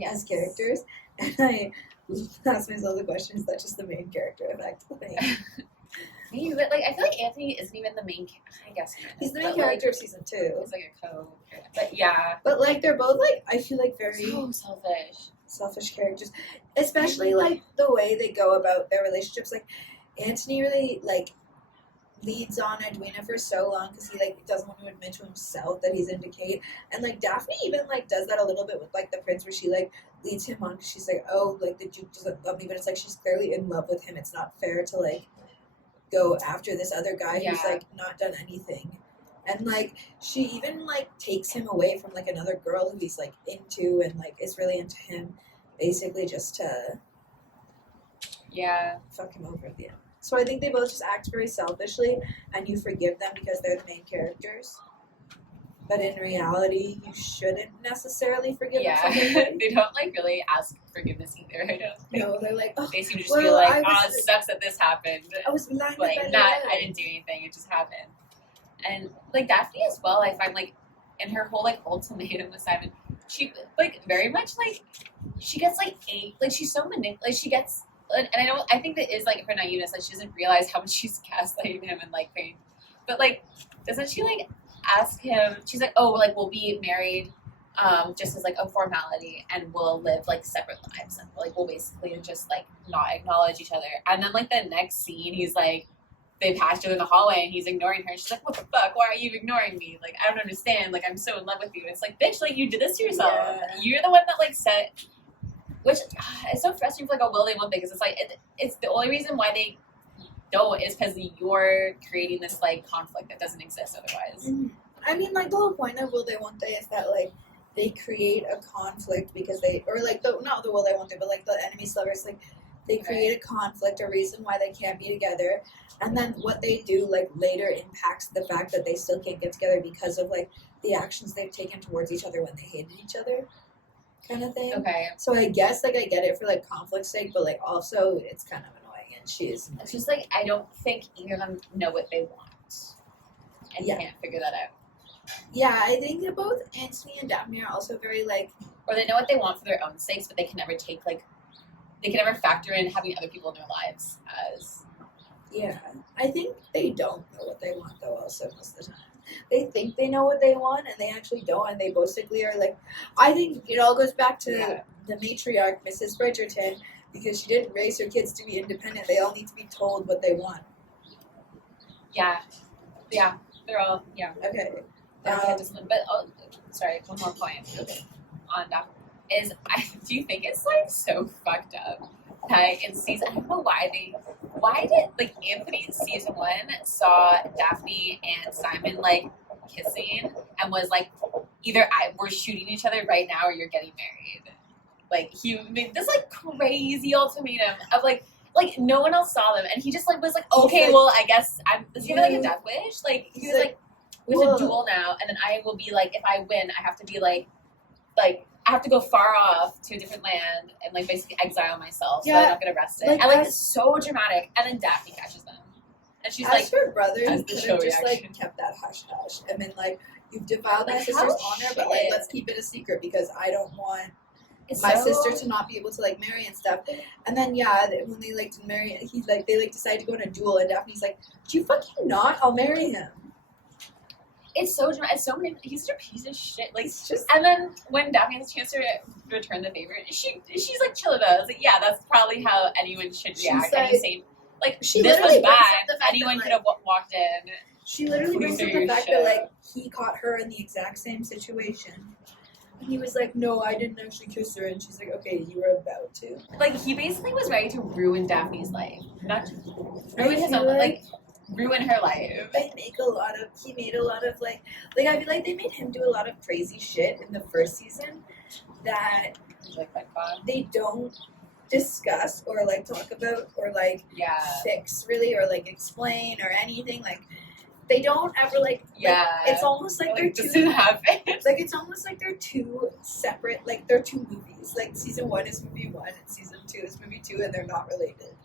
as characters. And I asked myself the question, is that just the main character effect? Maybe, but like I feel like Anthony isn't even the main. I guess he's the main character of season 2. He's like a co-character, but yeah. But like they're both like I feel like very so selfish characters, especially like the way they go about their relationships. Like Anthony really like leads on Edwina for so long because he like doesn't want to admit to himself that he's into Kate, and like Daphne even like does that a little bit with like the prince, where she like leads him on because she's like, oh, like the Duke doesn't love me, but it's like she's clearly in love with him. It's not fair to like go after this other guy who's like not done anything. And like she even like takes him away from like another girl who he's like into and like is really into him, basically just to fuck him over at the end. So I think they both just act very selfishly, and you forgive them because they're the main characters. But in reality, you shouldn't necessarily forgive them. They don't like really ask forgiveness either. I don't think. No, they're like, they seem to just be like, it sucks that this happened. I was blind, like I didn't do anything. It just happened. And like Daphne as well, I find like in her whole like ultimatum with Simon, she like very much like she gets like she's so like she gets, and I think that is like her naiveness, like she doesn't realize how much she's gaslighting him and like pain. But like doesn't she like ask him, she's like, oh, like we'll be married just as like a formality, and we'll live like separate lives, and like we'll basically just like not acknowledge each other. And then like the next scene, he's like, they passed her in the hallway and he's ignoring her. She's like, what the fuck? Why are you ignoring me? Like, I don't understand. Like, I'm so in love with you. And it's like, bitch, like, you did this to yourself. Yeah. You're the one that, like, set... Which, it's so frustrating for, like, a will they won't they, because it's like, it's the only reason why they don't is because you're creating this, like, conflict that doesn't exist otherwise. Mm-hmm. I mean, like, the whole point of will they won't they is that, like, they create a conflict because they... Or, like, not the will they won't they, but, like, the enemies lovers, like, they create a conflict, a reason why they can't be together. And then what they do, like, later impacts the fact that they still can't get together because of, like, the actions they've taken towards each other when they hated each other, kind of thing. Okay. So I guess, like, I get it for, like, conflict's sake, but, like, also it's kind of annoying, and she is annoying. It's just, like, I don't think either of them know what they want. And you can't figure that out. Yeah, I think that both Anthony and Daphne are also very, like... Or they know what they want for their own sakes, but they can never take, like... They can never factor in having other people in their lives as... Yeah, I think they don't know what they want, though, also, most of the time. They think they know what they want, and they actually don't, and they basically are like... I think it all goes back to the matriarch, Mrs. Bridgerton, because she didn't raise her kids to be independent. They all need to be told what they want. Yeah. Yeah, they're all... Yeah. Okay. But, sorry, one more point on that. Do you think it's, like, so fucked up that in season, I don't know why did, like, Anthony in season 1 saw Daphne and Simon, like, kissing and was like, either we're shooting each other right now or you're getting married. Like, he made this, like, crazy ultimatum of, like, no one else saw them, and he just, like, was like, okay, like, well, I guess does he have, like, a death wish? Like, he was like, there's a duel now, and then I will be, like, if I win, I have to be, like, I have to go far off to a different land and, like, basically exile myself so I don't get arrested. Like, and, like, it's so dramatic. And then Daphne catches them. And she's like... her brother, you could have just, like, kept that hush-hush. And then, like, you've defiled my sister's honor, but, like, let's keep it a secret because I don't want my sister to not be able to, like, marry and stuff. And then, when they, like, didn't marry, they, like, decided to go on a duel, and Daphne's like, do you fucking not? I'll marry him. It's so dramatic. It's so many. He's a piece of shit. Like, and then when Daphne has a chance to return the favor, she's like chill about it. I was like, yeah, that's probably how anyone should react. Like, this was bad. Anyone could have walked in. She literally brings up the fact that, like, he caught her in the exact same situation. And he was like, no, I didn't actually kiss her. And she's like, okay, you were about to. Like, he basically was ready to ruin Daphne's life. Not ruin his own, like ruin her life. He made a lot of, like, I feel like they made him do a lot of crazy shit in the first season that they don't discuss or, like, talk about or, like, fix, really, or, like, explain or anything. Like, they don't ever, like, it's almost like they're two, like, it's almost like they're two separate, like, they're two movies. Like, season 1 is movie 1 and season 2 is movie 2, and they're not related.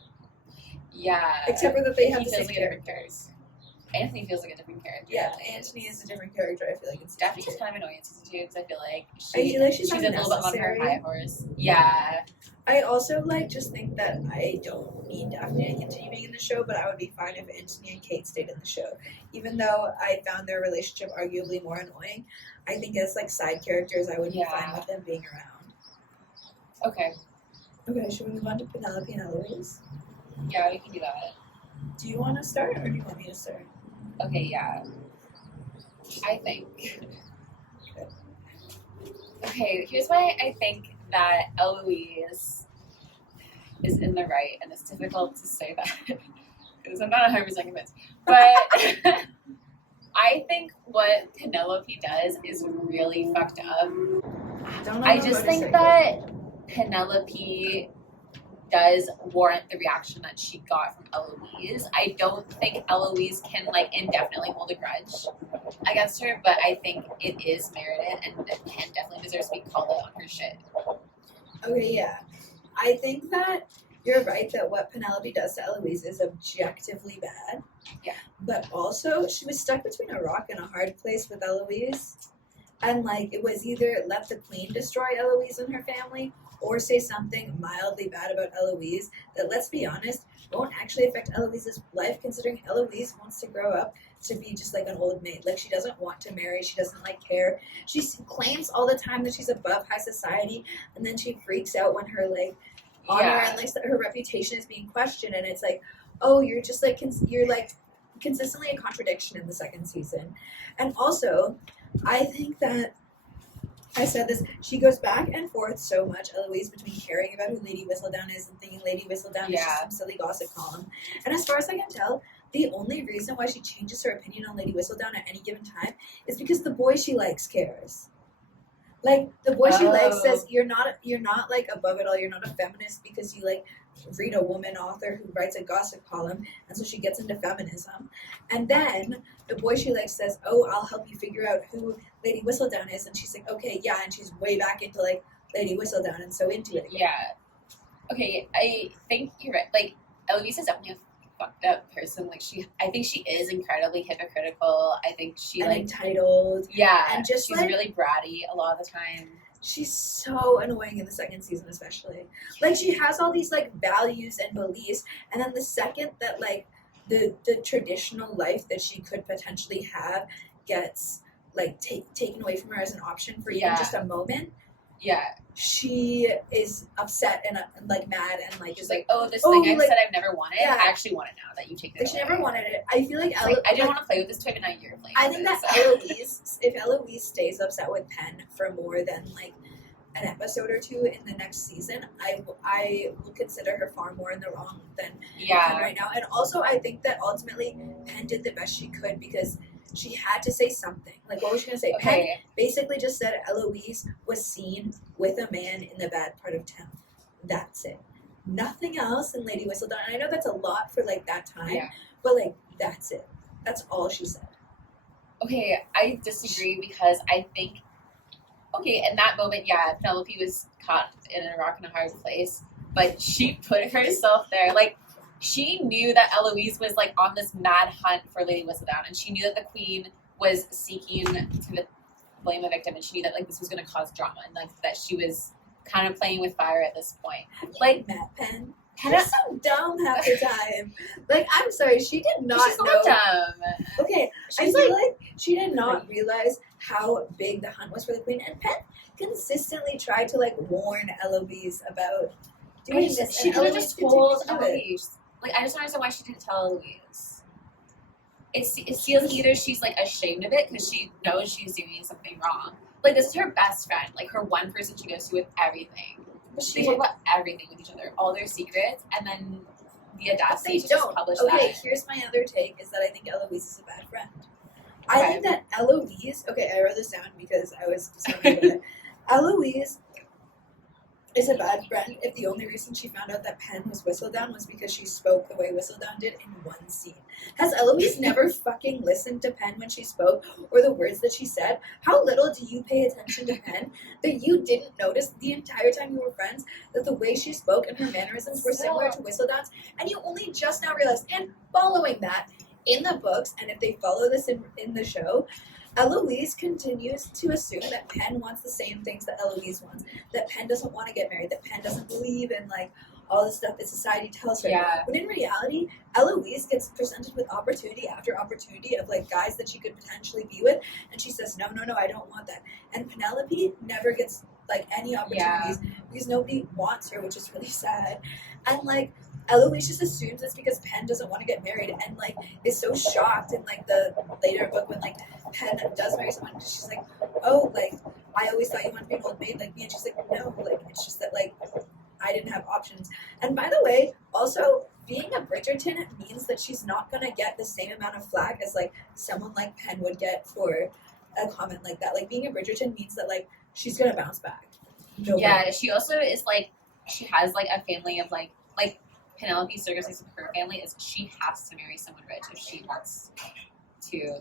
Yeah. Except for that they have the same characters. Anthony feels like a different character. Yeah, Anthony is a different character, I feel like. It's Daphne's kind of annoying in season 2 because I feel like she's a little bit on her high horse. Yeah. I also, like, just think that I don't need Daphne to continue being in the show, but I would be fine if Anthony and Kate stayed in the show. Even though I found their relationship arguably more annoying, I think as, like, side characters, I would be fine with them being around. Okay, should we move on to Penelope and Eloise? Yeah, we can do that. Do you want to start, or do you want me to start? Okay, yeah. I think. Okay, here's why I think that Eloise is in the right, and it's difficult to say that because I'm not 100% convinced. But I think what Penelope does is really fucked up. I just think that Penelope does warrant the reaction that she got from Eloise. I don't think Eloise can, like, indefinitely hold a grudge against her, but I think it is merited and Ken definitely deserves to be called out on her shit. Okay, yeah. I think that you're right that what Penelope does to Eloise is objectively bad. Yeah. But also, she was stuck between a rock and a hard place with Eloise. And like it was either let the queen destroy Eloise and her family, or say something mildly bad about Eloise that, let's be honest, won't actually affect Eloise's life, considering Eloise wants to grow up to be just like an old maid. Like, she doesn't want to marry, she doesn't like care. She claims all the time that she's above high society, and then she freaks out when her like honor and like her reputation is being questioned, and it's like, oh, you're just like you're like consistently a contradiction in the second season. And also, I think that I said this, she goes back and forth so much, Eloise, between caring about who Lady Whistledown is and thinking Lady Whistledown is just some silly gossip column. And as far as I can tell, the only reason why she changes her opinion on Lady Whistledown at any given time is because the boy she likes cares. Like, the boy she likes says, you're not like above it all, you're not a feminist because you like read a woman author who writes a gossip column, and so she gets into feminism. And then the boy she likes says, oh, I'll help you figure out who Lady Whistledown is, and she's like, okay, yeah, and she's way back into like Lady Whistledown and so into it again. Yeah. Okay, I think you're right. Like, Eloise is definitely a fucked up person. Like, I think she is incredibly hypocritical. I think she and like entitled. Yeah. And just she's like, really bratty a lot of the time. She's so annoying in the second season, especially. Like, she has all these like values and beliefs, and then the second that like the traditional life that she could potentially have gets like taken away from her as an option for even just a moment, she is upset and like mad and like she's like, oh, this thing I said I've never wanted, I actually want it now that you take it away. She never wanted it. I feel like I didn't want to play with this toy, but now you're playing I think that Eloise, if Eloise stays upset with Penn for more than like an episode or two in the next season, I will consider her far more in the wrong than Penn right now. And also, I think that ultimately Penn did the best she could because she had to say something. Like, what was she going to say? Okay. Penn basically just said Eloise was seen with a man in the bad part of town. That's it. Nothing else in Lady Whistledown. And I know that's a lot for, like, that time. But, like, that's it. That's all she said. Okay, I disagree because I think, in that moment, Penelope was caught in a rock and a hard place. But she put herself there. Like, she knew that Eloise was like on this mad hunt for Lady Whistledown, and she knew that the queen was seeking to blame a victim, and she knew that like this was going to cause drama, and like that she was kind of playing with fire at this point. Like Penn is so dumb half the time. Like, I'm sorry, she did not she's not dumb. Okay, I feel like she did not realize how big the hunt was for the queen, and Penn consistently tried to like warn Eloise about doing this. She could have just told Eloise. Like, I just don't understand why she didn't tell Eloise. It feels either she's, like, ashamed of it because she knows she's doing something wrong. Like, this is her best friend. Like, her one person she goes to with everything. They talk about everything with each other. All their secrets. And then the audacity to just publish that. Okay, here's my other take is that I think Eloise is a bad friend. I think that Eloise... Okay, I wrote this down because I was talking about it. Eloise is a bad friend if the only reason she found out that Penn was Whistledown was because she spoke the way Whistledown did in one scene. Has Eloise never fucking listened to Penn when she spoke or the words that she said? How little do you pay attention to Penn that you didn't notice the entire time you were friends that the way she spoke and her mannerisms were similar to Whistledown's, and you only just now realized? And following that in the books, and if they follow this in the show, Eloise continues to assume that Penn wants the same things that Eloise wants, that Penn doesn't want to get married, that Penn doesn't believe in, like, all the stuff that society tells her. When in reality, Eloise gets presented with opportunity after opportunity of, like, guys that she could potentially be with, and she says, no, I don't want that. And Penelope never gets, like, any opportunities because nobody wants her, which is really sad. And, like, Eloise just assumes it's because Penn doesn't want to get married and, like, is so shocked in, like, the later book when, like, Penn does marry someone because she's like, oh, like, I always thought you wanted to be an old maid like me. And she's like, no, like, it's just that, like, I didn't have options. And by the way, also, being a Bridgerton means that she's not going to get the same amount of flack as, like, someone like Penn would get for a comment like that. Like, being a Bridgerton means that, like, she's going to bounce back. She also is, like, she has, like, a family of, like Penelope's circumstance with her family is she has to marry someone rich if she wants to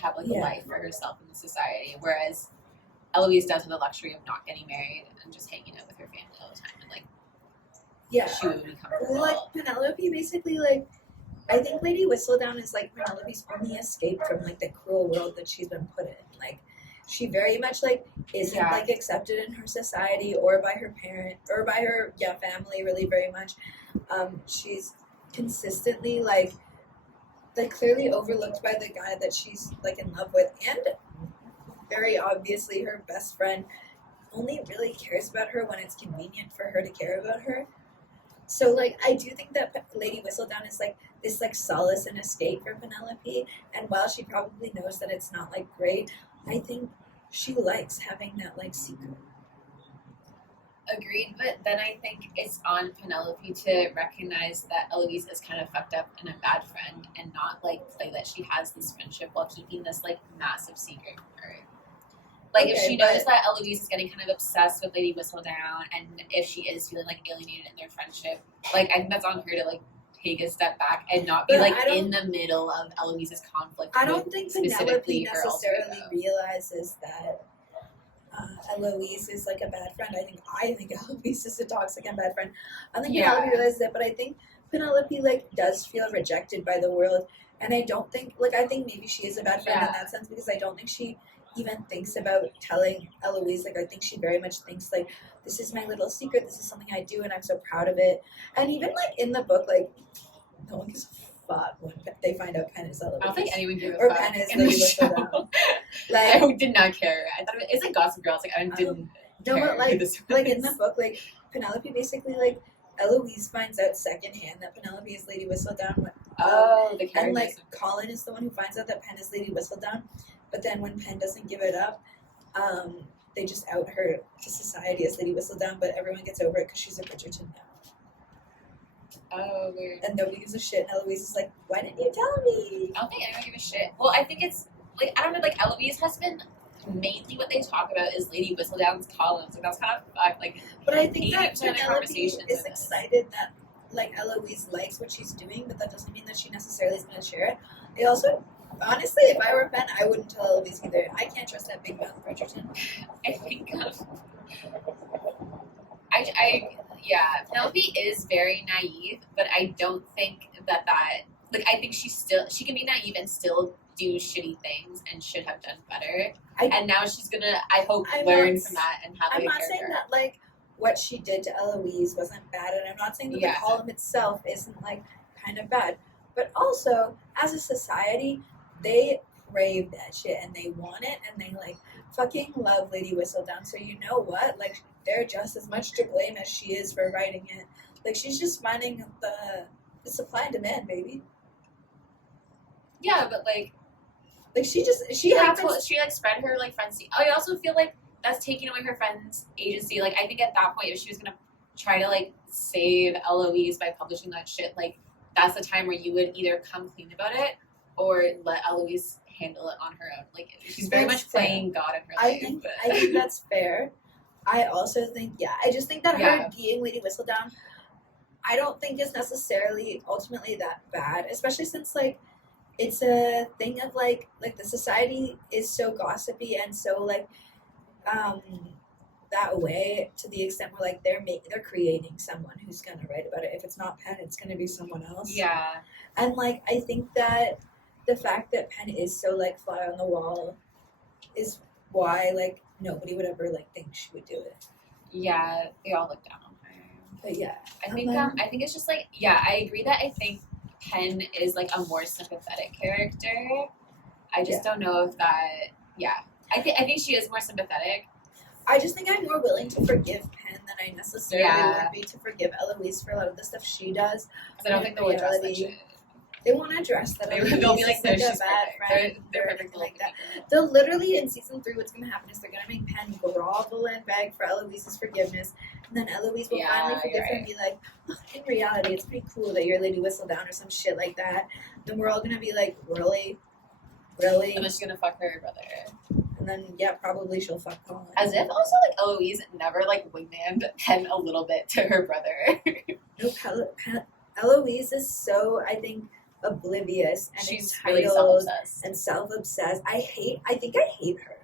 have like a life for herself in the society, whereas Eloise does have the luxury of not getting married and just hanging out with her family all the time and like she would be comfortable. Like Penelope basically like I think Lady Whistledown is like Penelope's only escape from like the cruel world that she's been put in. Like she very much like isn't like accepted in her society or by her parent or by her family really very much. She's consistently like clearly overlooked by the guy that she's like in love with, and very obviously her best friend only really cares about her when it's convenient for her to care about her. So like I do think that Lady Whistledown is like this like solace and escape for Penelope, and while she probably knows that it's not like great, I think she likes having that like secret. Agreed, but then I think it's on Penelope to recognize that Eloise is kind of fucked up and a bad friend, and not like play that she has this friendship while keeping this like massive secret from her. Like if she knows that Eloise is getting kind of obsessed with Lady Whistledown, and if she is feeling like alienated in their friendship, like I think that's on her to like take a step back and not be like in the middle of Eloise's conflict. I don't think Penelope necessarily realizes that Eloise is like a bad friend. I think Eloise is a toxic and bad friend. I think Penelope realizes that, but I think Penelope like does feel rejected by the world, and I don't think I think maybe she is a bad friend in that sense, because I don't think she even thinks about telling Eloise. Like I think she very much thinks like, this is my little secret, this is something I do and I'm so proud of it. And even like in the book, like no one gives a fuck when they find out Pen is Eloise. I don't think anyone gave a or fuck. Pen is Lady Whistledown. Like I did not care. I thought it's like Gossip Girl. It's like I didn't no, care but like this like in the book, like Penelope basically like Eloise finds out secondhand that Penelope is Lady Whistledown. The character. And like Colin is the one who finds out that Pen is Lady Whistledown. But then when Pen doesn't give it up, they just out her to society as Lady Whistledown, but everyone gets over it because she's a Bridgerton now. Oh, weird. And nobody gives a shit. And Eloise is like, why didn't you tell me? I don't think anyone gives a shit. Well, I think it's, like, I don't know, like, Eloise has been, mainly what they talk about is Lady Whistledown's Collins. Like, that's kind of fucked. Like, but I think that Penelope is excited that, like, Eloise likes what she's doing, but that doesn't mean that she necessarily is going to share it. They also, honestly, if I were Pen, I wouldn't tell Eloise either. I can't trust that big mouth Bridgerton. I think, Penelope is very naive, but I don't think that, like, I think she can be naive and still do shitty things and should have done better. And now she's gonna, I hope, learn from that and have I'm not saying that, like, what she did to Eloise wasn't bad, and I'm not saying that the column itself isn't, like, kind of bad. But also, as a society, they crave that shit, and they want it, and they, like, fucking love Lady Whistledown. So you know what? Like, they're just as much to blame as she is for writing it. Like, she's just finding the supply and demand, baby. Yeah, but, like she spread her, like, friends. I also feel like that's taking away her friend's agency. Like, I think at that point, if she was gonna try to, like, save Eloise by publishing that shit, like, that's the time where you would either come clean about it or let Eloise handle it on her own. Like, she's very much playing God in her life. I think that's fair. I also think, I just think that her being Lady Whistledown, I don't think is necessarily ultimately that bad, especially since, like, it's a thing of, like the society is so gossipy and so, like, that way, to the extent where, like, they're creating someone who's gonna write about it. If it's not Pen, it's gonna be someone else. Yeah. And, like, I think that the fact that Pen is so, like, fly on the wall is why, like, nobody would ever, like, think she would do it. Yeah, they all look down on her. But yeah, I think it's just, like, I agree that I think Pen is, like, a more sympathetic character. I just don't know if that. I think she is more sympathetic. I just think I'm more willing to forgive Pen than I necessarily would be to forgive Eloise for a lot of the stuff she does. Because I don't think they'll address that shit. They won't address that. They'll be like, no, she's bad friend. They're perfect like that. They'll literally, in season 3, what's going to happen is they're going to make Pen grovel and beg for Eloise's forgiveness, and then Eloise will finally forgive her and be like, oh, in reality, it's pretty cool that you're Lady Whistledown or some shit like that. Then we're all going to be like, really? And then she's going to fuck her brother. And then, probably she'll fuck Colin. As if also, like, Eloise never, like, wingmanned Pen a little bit to her brother. No, Eloise is so, I think, oblivious and she's entitled really self-obsessed. And self-obsessed. I hate her.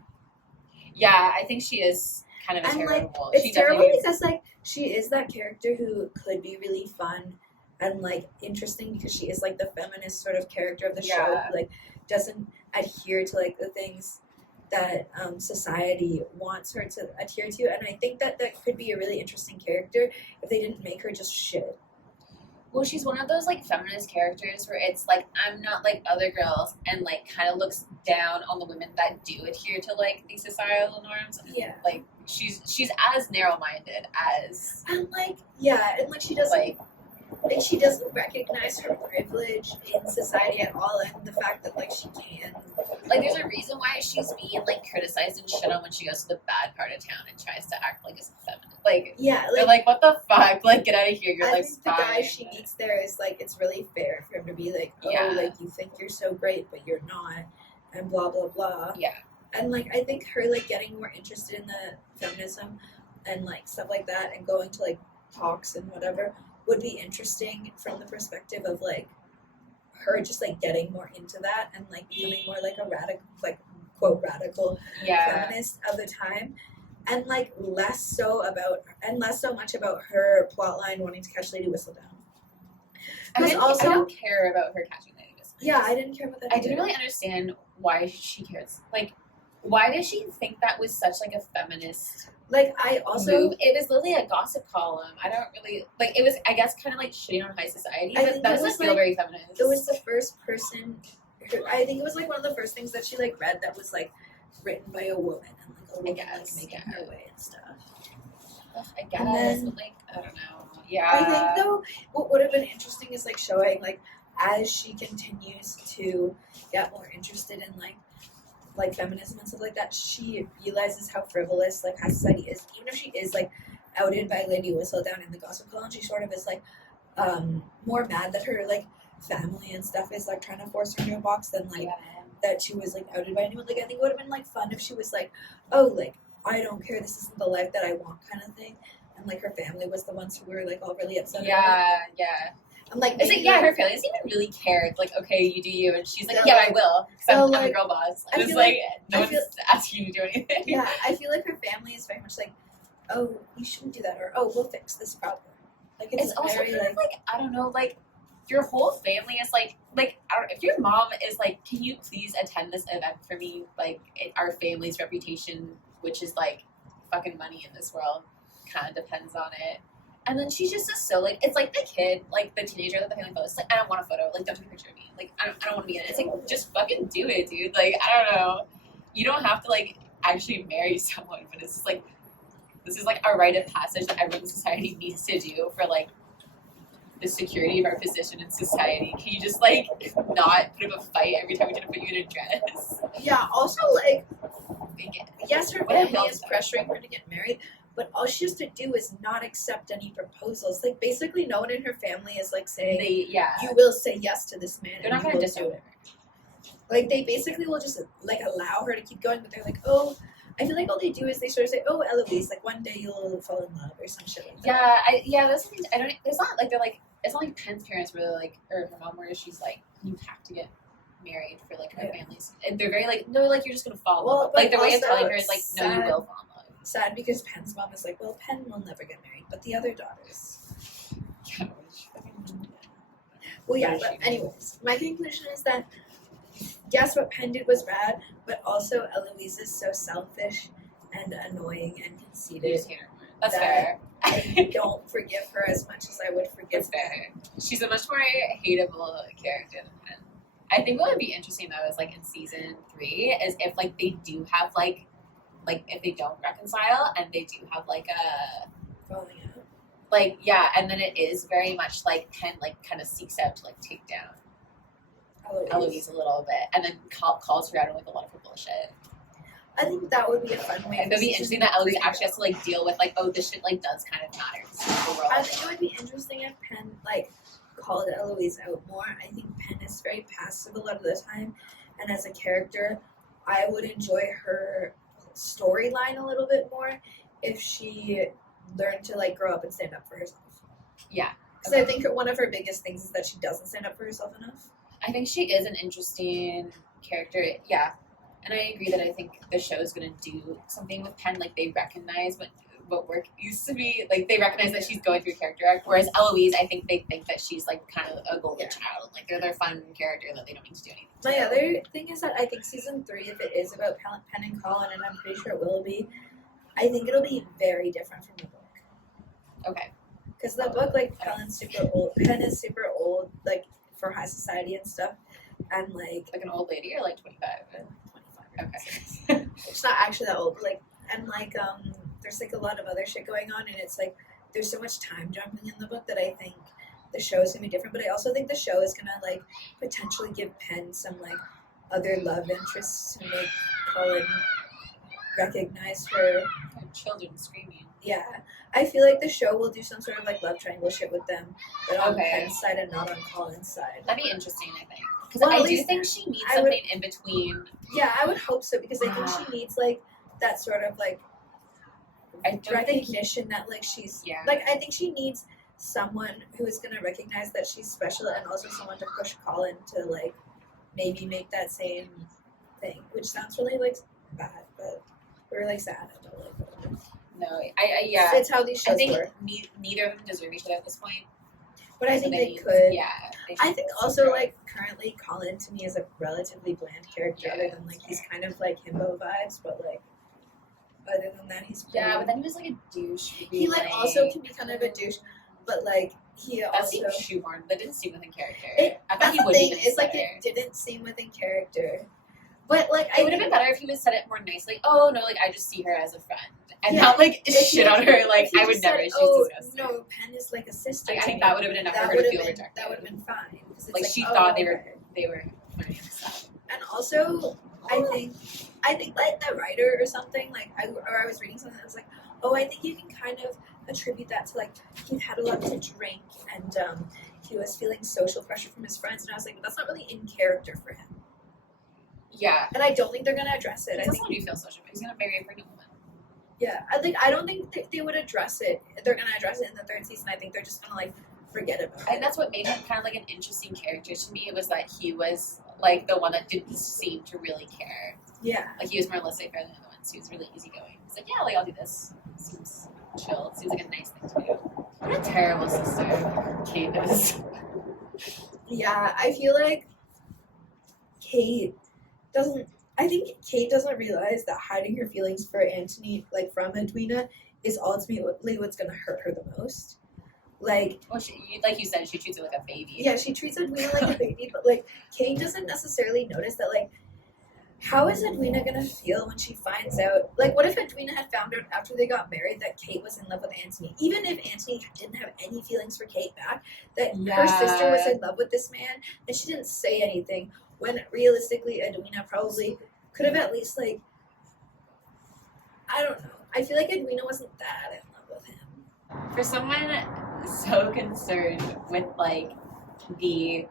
Yeah, I think she is kind of a terrible. Like, it's terrible because, like, she is that character who could be really fun and, like, interesting because she is, like, the feminist sort of character of the show who, like, doesn't adhere to, like, the things that society wants her to adhere to, and I think that could be a really interesting character if they didn't make her just shit. Well, she's one of those like feminist characters where it's like I'm not like other girls, and like kind of looks down on the women that do adhere to like these societal norms. And, Yeah, like she's as narrow-minded as and like and like she doesn't she doesn't recognize her privilege in society at all, and the fact that like she can like there's a reason why she's being like criticized and shit on when she goes to the bad part of town and tries to act like a feminist. Like they're like, what the fuck? Like get out of here. You're I like think the guy she meets there is like it's really fair for him to be like, like you think you're so great but you're not, and blah blah blah. Yeah. And like I think her like getting more interested in the feminism and like stuff like that and going to like talks and whatever would be interesting from the perspective of like her just like getting more into that and like becoming more like a radical, like quote radical feminist of the time, and like less so much about her plotline wanting to catch Lady Whistledown. I don't care about her catching Lady Whistledown. Yeah, I didn't care about that. I didn't really understand why she cares. Like, why does she think that was such like a feminist? Like I also move? It was literally a gossip column. I don't really like. It was, I guess, kind of like shitting on high society. But that doesn't feel very feminist. It was the first person. I think it was like one of the first things that she like read that was like written by a woman and like a woman like making her way and stuff. I guess, then, but like I don't know. Yeah. I think though, what would have been interesting is like showing like as she continues to get more interested in like feminism and stuff like that, she realizes how frivolous like high society is. Even if she is like outed by Lady Whistledown in the gossip column, she sort of is like more mad that her like family and stuff is like trying to force her into a box than like that she was like outed by anyone. Like I think it would have been like fun if she was like, oh, like I don't care, this isn't the life that I want kind of thing, and like her family was the ones who were like all really upset. Yeah. I'm like, it's like her family doesn't even really care. It's like, okay, you do you, and she's like, yeah, I will, because I'm a girl boss. And it's like no one's asking you to do anything. Yeah, I feel like her family is very much like, oh, you shouldn't do that, or oh, we'll fix this problem. Like it's also very, kind of like I don't know, like your whole family is like I don't, if your mom is like, can you please attend this event for me? Like our family's reputation, which is like fucking money in this world, kind of depends on it. And then she's just so like, it's like the kid, like the teenager that the family posts, like I don't want a photo, like don't take a picture of me, like I don't want to be in it. It's like just fucking do it, dude. Like I don't know, you don't have to like actually marry someone, but it's just like this is like a rite of passage that everyone in society needs to do for like the security of our position in society. Can you just like not put up a fight every time we try to put you in a dress? Yeah. Also, like, yes, her family is pressuring her to get married, but all she has to do is not accept any proposals. Like, basically, no one in her family is like saying, you will say yes to this man. They're not going to disown her. Like, they basically will just like allow her to keep going, but they're like, oh. I feel like all they do is they sort of say, "Oh, Eloise, like one day you'll fall in love or some shit like that." Yeah, those things. I don't. It's not like they're like. It's not like Penn's parents where they're like, or her mom, where she's like, "You have to get married for like her families." And they're very like, "No, like you're just gonna fall in love." Like the way of telling her is like, "No, you will fall in love." Sad because Penn's mom is like, "Well, Penn will never get married, but the other daughters." Yeah. Well, yeah. But anyways, my conclusion is that yes, what Penn did was bad, but also Eloise is so selfish and annoying and conceited. That's fair. I don't forgive her as much as I would forgive fair. She's a much more hateable character than Penn. I think what would be interesting though is like in season 3 is if like they do have like if they don't reconcile and they do have like a falling out. Like and then it is very much like Penn like kind of seeks out to like take down Eloise a little bit, and then calls her out on like a lot of her bullshit. I think that would be a fun way. It would be interesting that Eloise actually has to like deal with like, oh, this shit like does kind of matter to the world. I think it would be interesting if Penn like called Eloise out more. I think Penn is very passive a lot of the time, and as a character, I would enjoy her storyline a little bit more if she learned to like grow up and stand up for herself. Yeah, because I think one of her biggest things is that she doesn't stand up for herself enough. I think she is an interesting character, yeah. And I agree that I think the show is going to do something with Penn. Like, they recognize what work used to be. Like, they recognize that she's going through a character arc, whereas Eloise, I think they think that she's, like, kind of a golden child. Like, they're their fun character that they don't need to do anything to. My other thing is that I think season 3, if it is about Penn and Colin, and I'm pretty sure it will be, I think it'll be very different from the book. Okay. Because the book, like, Penn is super old, like, for high society and stuff, and, like an old lady, or, like, 25? 25. Okay. It's not actually that old, but, like, and, like, there's, like, a lot of other shit going on, and it's, like, there's so much time jumping in the book that I think the show is gonna be different, but I also think the show is gonna, like, potentially give Penn some, like, other love interests to make Colin recognize her. Children screaming. Yeah, I feel like the show will do some sort of, like, love triangle shit with them, but on Okay. Penn's side and not on Colin's side. That'd be interesting, I think. Because Well, I at do least think she needs I something in between. Yeah, I would hope so, because I think she needs, like, that sort of, like, recognition that, like, she's like, I think she needs someone who is gonna recognize that she's special, and also someone to push Colin to, like, maybe make that same thing, which sounds really, like, bad, but we're, like, sad about, like, whatever. No, yeah. It's how these shows I think work. neither of them deserve each other at this point. But I think they could. Yeah. I think also, like, currently Colin to me is a relatively bland character, other than, like, he's kind of like himbo vibes, but, like, other than that, he's pretty. Yeah, but then he was, like, a douche. He, like, also can be kind of a douche, but, like, he that also. seemed shoehorned. That didn't seem within character. I thought That's he the would thing, be it's like better. it didn't seem within character. But, like, It would have been better if he would said it more nicely. Oh, no, like, I just see her as a friend. And Yeah. not, like, If shit on her. Like, he I would just never. said, She's disgusting. no, Penn is like a sister. Like, I to think me. that would have been enough for her to would've feel been- rejected. That would have been fine. 'Cause it's Like, she oh, thought okay. they were planning stuff. And also, I think like the writer or something, like, I was reading something that was like, oh, I think you can kind of attribute that to, like, he had a lot to drink, and he was feeling social pressure from his friends, and I was like, that's not really in character for him. Yeah. And I don't think they're gonna address it. He I doesn't think, want to feel social. He's gonna marry a pregnant woman. yeah, I don't think they would address it. They're gonna address it in the 3rd season. I think they're just gonna, like, forget about it. And that's what made him kind of like an interesting character to me, was that he was like the one that didn't seem to really care. Yeah. Like, he was more laissez-faire than the other ones. He was really easygoing. He's like, yeah, like, I'll do this. Seems chill. It seems like a nice thing to do. What a terrible sister Kate is. Yeah, I feel like Kate doesn't realize that hiding her feelings for Anthony, like, from Edwina, is ultimately what's gonna hurt her the most. Like, Well, like you said, she treats her like a baby. yeah, she treats Edwina like a baby, but, like, Kate doesn't necessarily notice that, like, how is Edwina gonna feel when she finds out? Like, what if Edwina had found out after they got married that Kate was in love with Anthony? Even if Anthony didn't have any feelings for Kate back, that her sister was in love with this man, and she didn't say anything, when realistically Edwina probably could have at least, like, I don't know. I feel like Edwina wasn't that in love with him. For someone so concerned with, like, the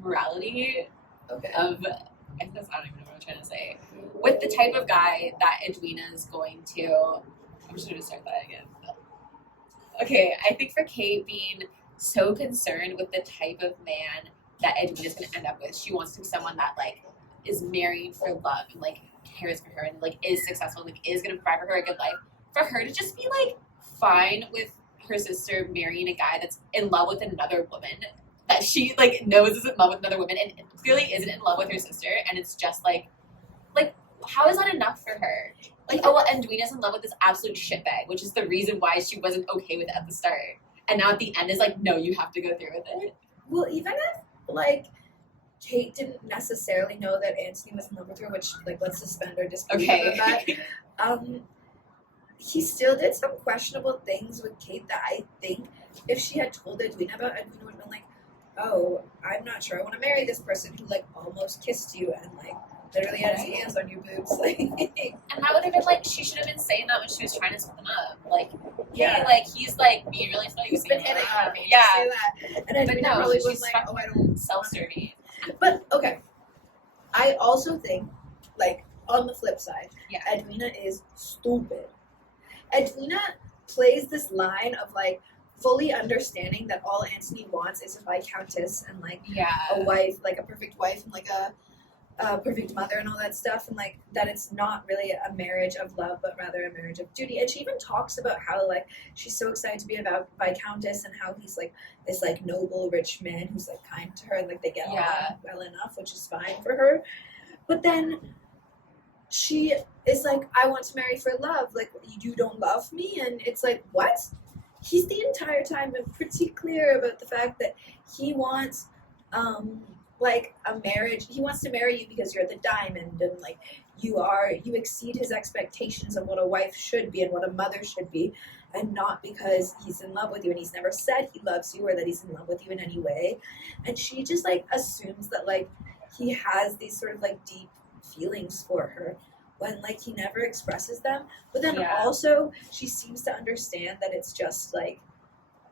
morality Okay. of, I don't even know what I'm trying to say, with the type of guy that Edwina is going to, I'm just going to start that again. Okay, I think for Kate being so concerned with the type of man that Edwina's going to end up with, she wants to be someone that, like, is married for love and, like, cares for her and, like, is successful, like, is going to provide for her a good life. For her to just be, like, fine with her sister marrying a guy that's in love with another woman that she, like, knows is in love with another woman and clearly isn't in love with her sister, and it's just, like, how is that enough for her? Like, oh, well, Edwina's in love with this absolute shitbag, which is the reason why she wasn't okay with it at the start. And now at the end is like, no, you have to go through with it. Well, even if, like, Kate didn't necessarily know that Anthony was in love with her, which, like, let's suspend our disbelief about that. He still did some questionable things with Kate that I think if she had told Edwina about, Edwina would have been like, oh, I'm not sure I want to marry this person who, like, almost kissed you and, like, literally had his hands on your boobs. Like, And that would have been, like, she should have been saying that when she was trying to set them up. Like, yeah. hey, like, he's, like, being really funny. He's been hitting on me. Yeah. Say that. And But Edwina no, probably she's was like, oh, I don't. self-serving. But, okay. I also think, like, on the flip side, Yeah. Edwina is stupid. Edwina plays this line of, like, fully understanding that all Anthony wants is a viscountess and, like, Yeah. a wife, like a perfect wife and, like, a perfect mother and all that stuff, and like that it's not really a marriage of love but rather a marriage of duty. And she even talks about how like she's so excited to be a viscountess and how he's like this like noble rich man who's like kind to her and like they get along well enough, which is fine for her. But then she is like, I want to marry for love, like you don't love me. And it's like, what? He's the entire time been pretty clear about the fact that he wants like a marriage. He wants to marry you because you're the diamond and like you exceed his expectations of what a wife should be and what a mother should be, and not because he's in love with you. And he's never said he loves you or that he's in love with you in any way. And she just like assumes that like he has these sort of like deep feelings for her when like he never expresses them. But then also she seems to understand that it's just like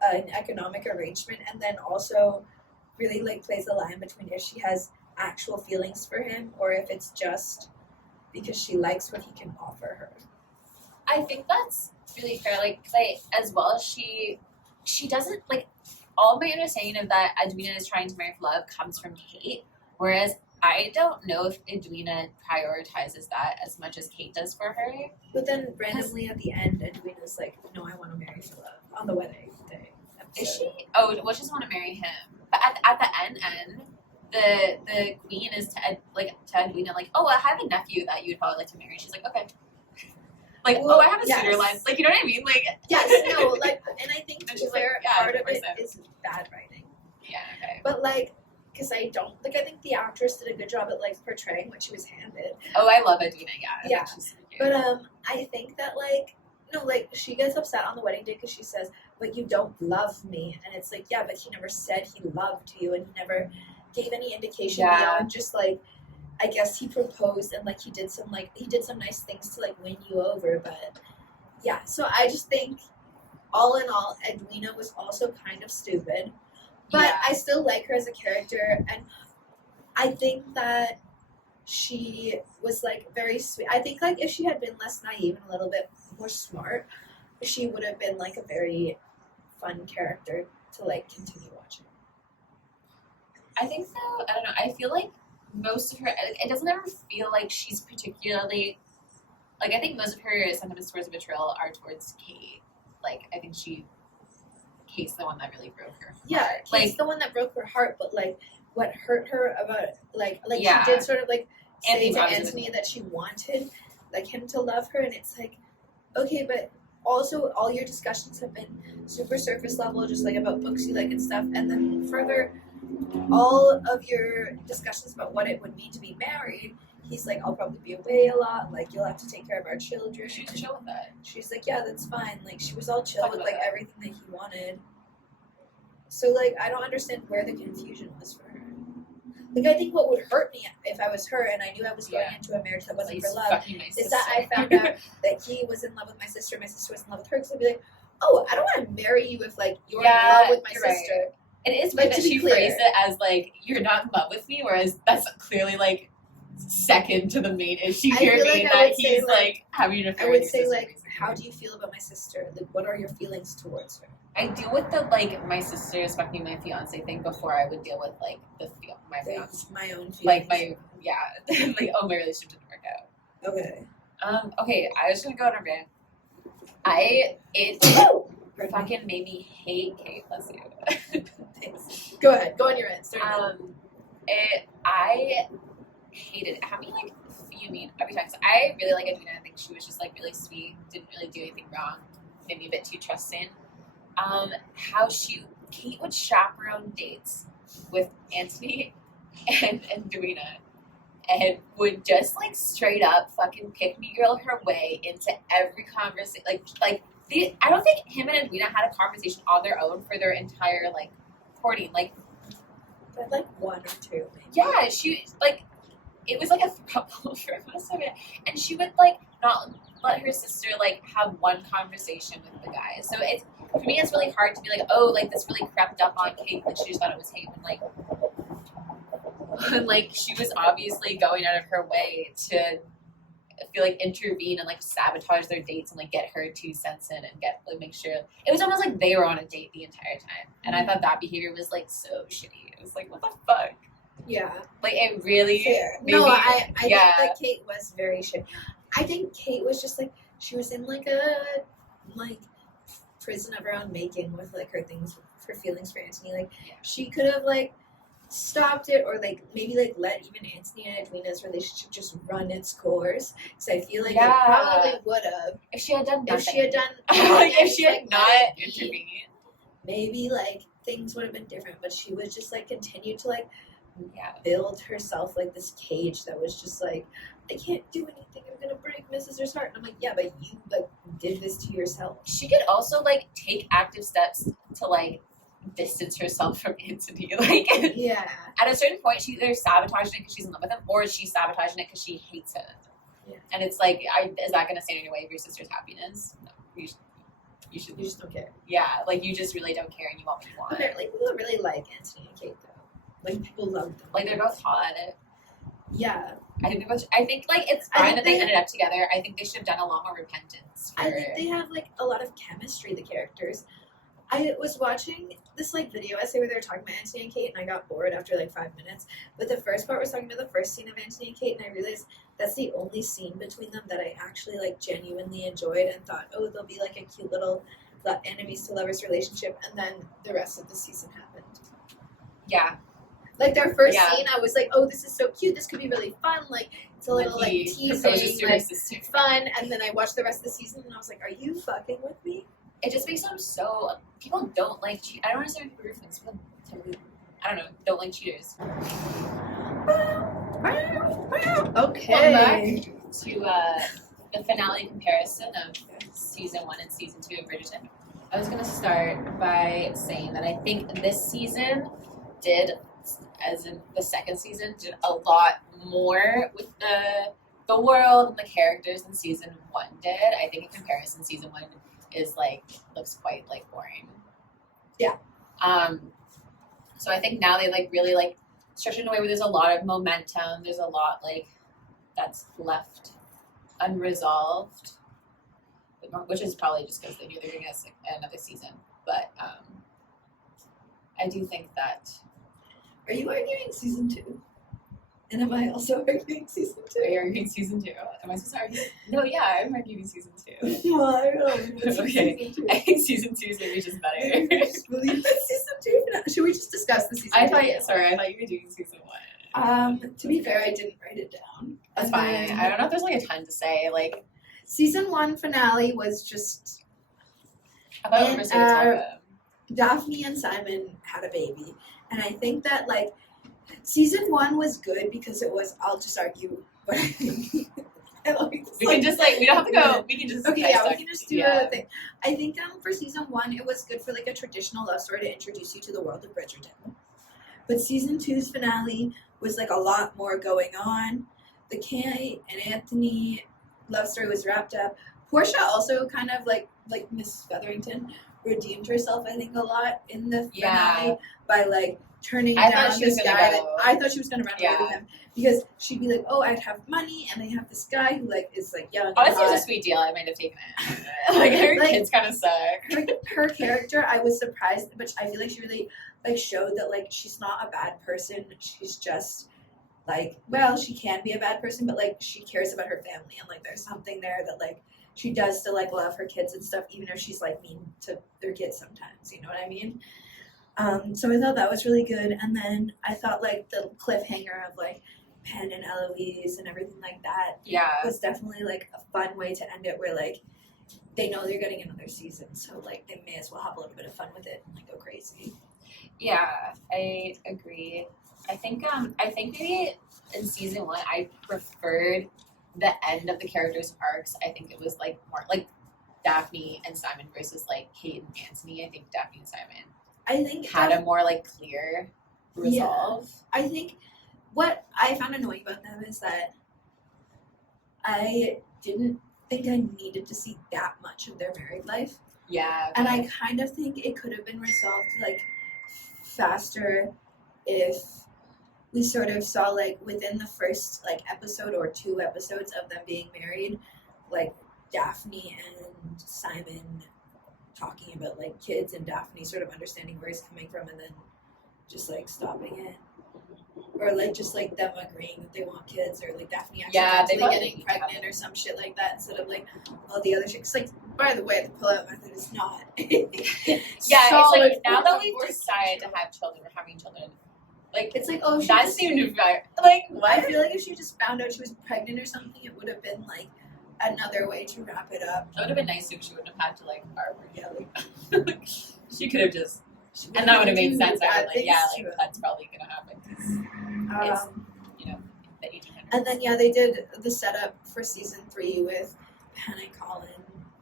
an economic arrangement, and then also really like plays a line between if she has actual feelings for him or if it's just because she likes what he can offer her. I think that's really fair. Like, cause as well as she doesn't like, all my understanding of that Edwina is trying to marry for love comes from Kate, whereas I don't know if Edwina prioritizes that as much as Kate does for her. But then randomly at the end, Edwina's like, no, I want to marry for love on the wedding day. Is she? Oh, well, she just want to marry him. But at the end, the queen is to Edwina like, oh, I have a nephew that you'd probably like to marry. She's like, okay. Like, well, I have a suitor line. Like, you know what I mean? Like, yes, no, like, and I think and she's fair, like, part of it is bad writing. Yeah, okay. But like, because I think the actress did a good job at like portraying what she was handed. Oh, I love Edwina. Yeah. Yeah. But I think that like, no, like she gets upset on the wedding day because she says, but you don't love me. And it's like, yeah, but he never said he loved you, and he never gave any indication beyond just like, I guess he proposed and like he did some nice things to like win you over. But yeah, so I just think all in all, Edwina was also kind of stupid, but I still like her as a character, and I think that she was like very sweet. I think like if she had been less naive and a little bit more smart, she would have been like a very fun character to like continue watching. I think so. I don't know. I feel like most of her, it doesn't ever feel like she's particularly, like I think most of her sentiments towards betrayal are towards Kate. Like I think Kate's the one that really broke her heart. Yeah, Kate's the one that broke her heart, but like what hurt her about she did sort of like say to Anthony that she wanted like him to love her, and it's like, okay, but also all your discussions have been super surface level, just like about books you like and stuff, and then further all of your discussions about what it would mean to be married, he's like, I'll probably be away a lot, like you'll have to take care of our children. She was chill with that. She's like, yeah, that's fine. Like she was all chill with like everything that he wanted. So like I don't understand where the confusion was for her. Like I think what would hurt me if I was her and I knew I was going into a marriage that wasn't for love is that I found out that he was in love with my sister was in love with her, because I'd be like, oh, I don't want to marry you if like you're in love with my sister. Right. It is weird that she phrased it as like, you're not in love with me, whereas that's clearly like second to the main issue here, being that he's like having an affair. I would say like, how do you feel about my sister? Like, what are your feelings towards her? I deal with the like my sister is fucking my fiance thing before I would deal with like my fiance, my own feelings. Like my like, oh, my relationship didn't work out. Okay. Okay, I was gonna go on a rant. Fucking made me hate Kate. Bless you. Thanks. Go ahead. Go on your end. I hated it. How many like fuming every time? So I really like Edwina. I think she was just like really sweet. Didn't really do anything wrong. Made me a bit too trusting. How Kate would chaperone dates with Anthony and Edwina, and would just like straight up fucking pick me girl her way into every conversation. I don't think him and Edwina had a conversation on their own for their entire like courting. Like, but like one or two. Maybe. Yeah, she like it was like a throuple for most of it, and she would like not let her sister like have one conversation with the guy. So it's, for me, it's really hard to be like, oh, like this really crept up on Kate that she just thought it was hate, and like she was obviously going out of her way to feel like intervene and like sabotage their dates and like get her 2 cents in and make sure it was almost like they were on a date the entire time. And I thought that behavior was like so shitty. It was like, what the fuck? Yeah. Like, it really... Fair. Maybe, no, I think that Kate was very shit. I think Kate was just, like, she was in, like, a, like, prison of her own making with, like, her feelings for Anthony. Like, she could have, like, stopped it, or like maybe like let even Anthony and Edwina's relationship just run its course, because I feel like it probably would have if she had done nothing. If she had done like if she had not intervened, maybe like things would have been different. But she was just like continued to like build herself like this cage that was just like, I can't do anything, I'm gonna break Mrs. heart. And I'm like, yeah, but you like did this to yourself. She could also like take active steps to like distance herself from Anthony. Like, at a certain point, she's either sabotaging it because she's in love with him, or she's sabotaging it because she hates him. Yeah. And it's like, is that going to stand in your way of your sister's happiness? No, you just don't care. Yeah, like you just really don't care, and you want what you want. But like people really like Anthony and Kate though. Like people love them. Like they're both hot. Yeah. I think like it's fine that they ended up together. I think they should have done a lot more repentance. I think they have like a lot of chemistry, the characters. I was watching this like video essay where they were talking about Anthony and Kate, and I got bored after like 5 minutes. But the first part was talking about the first scene of Anthony and Kate, and I realized that's the only scene between them that I actually like genuinely enjoyed and thought, oh, they'll be like a cute little enemies to lovers relationship. And then the rest of the season happened. Yeah. Like their first scene, I was like, oh, this is so cute. This could be really fun. Like it's a little like teasing, like fun. And then I watched the rest of the season, and I was like, are you fucking with me? It just makes them so... People don't like... I don't understand people root things. People I don't know. Don't like cheaters. Okay. Welcome back to the finale comparison of season 1 and season 2 of Bridgerton. I was going to start by saying that I think this season did, as in the second season, did a lot more with the world and the characters than season 1 did. I think in comparison, season 1 is like looks quite like boring. Yeah. So I think now they like really like structured in a way where there's a lot of momentum. There's a lot like that's left unresolved, which is probably just because they knew they were going to get another season. But I do think that. Are you arguing season 2? And am I also arguing season 2? Are you arguing season 2? Am I supposed to argue? No, yeah, I'm arguing season 2. Well, I don't know. Okay. I think season 2 is maybe just better. Just believe that season 2. Should we just discuss the season 2? I thought you were doing season 1. To be fair, I didn't write it down. That's fine. I don't know if there's like a ton to say. Like season 1 finale was just. I thought it was Daphne and Simon had a baby, and I think that like. Season 1 was good because it was, I'll just argue what I think. We can just like, we don't have to go, we can just. Okay, yeah, we can just do a thing. I think for season 1, it was good for like a traditional love story to introduce you to the world of Bridgerton. But season 2's finale was like a lot more going on. The Kate and Anthony love story was wrapped up. Portia also kind of like Miss Featherington redeemed herself, I think, a lot in the finale by like turning down this guy. I thought she was going to run away with him because she'd be like, "Oh, I'd have money, and I have this guy who like is like young." Honestly, it was a sweet deal. I might have taken it. Like her kids kind of suck. Her character, I was surprised, but I feel like she really like showed that like she's not a bad person. She's just like, well, she can be a bad person, but like she cares about her family, and like there's something there that like she does still like love her kids and stuff, even if she's like mean to their kids sometimes. You know what I mean? So I thought that was really good, and then I thought like the cliffhanger of like Penn and Eloise and everything like that was definitely like a fun way to end it, where like they know they're getting another season, so like they may as well have a little bit of fun with it and like go crazy. Yeah, I agree. I think maybe in season 1 I preferred the end of the characters' arcs. I think it was like more like Daphne and Simon versus like Kate and Anthony. I think Daphne and Simon had a more like clear resolve. Yeah. I think what I found annoying about them is that I didn't think I needed to see that much of their married life. Yeah. And I kind of think it could have been resolved like faster if we sort of saw like within the first like episode or 2 episodes of them being married, like Daphne and Simon talking about like kids and Daphne sort of understanding where he's coming from and then just like stopping it. or like just like them agreeing that they want kids, or like Daphne Yeah, they accidentally getting pregnant or some shit like that instead of like all the other shit. 'Cause, like, by the way, the pull-out method is not. Yeah, it's like now that we've decided to have children, we're having children. Like, it's like, oh, that seemed like what? I feel like if she just found out she was pregnant or something, it would have been like another way to wrap it up. It would have been nice if she wouldn't have had to like arbor. Yeah, like She could have just, and that would have made sense. I was like, yeah, like that's probably gonna happen. It's, you know, the 1800s. And then they did the setup for season 3 with Penn and Colin,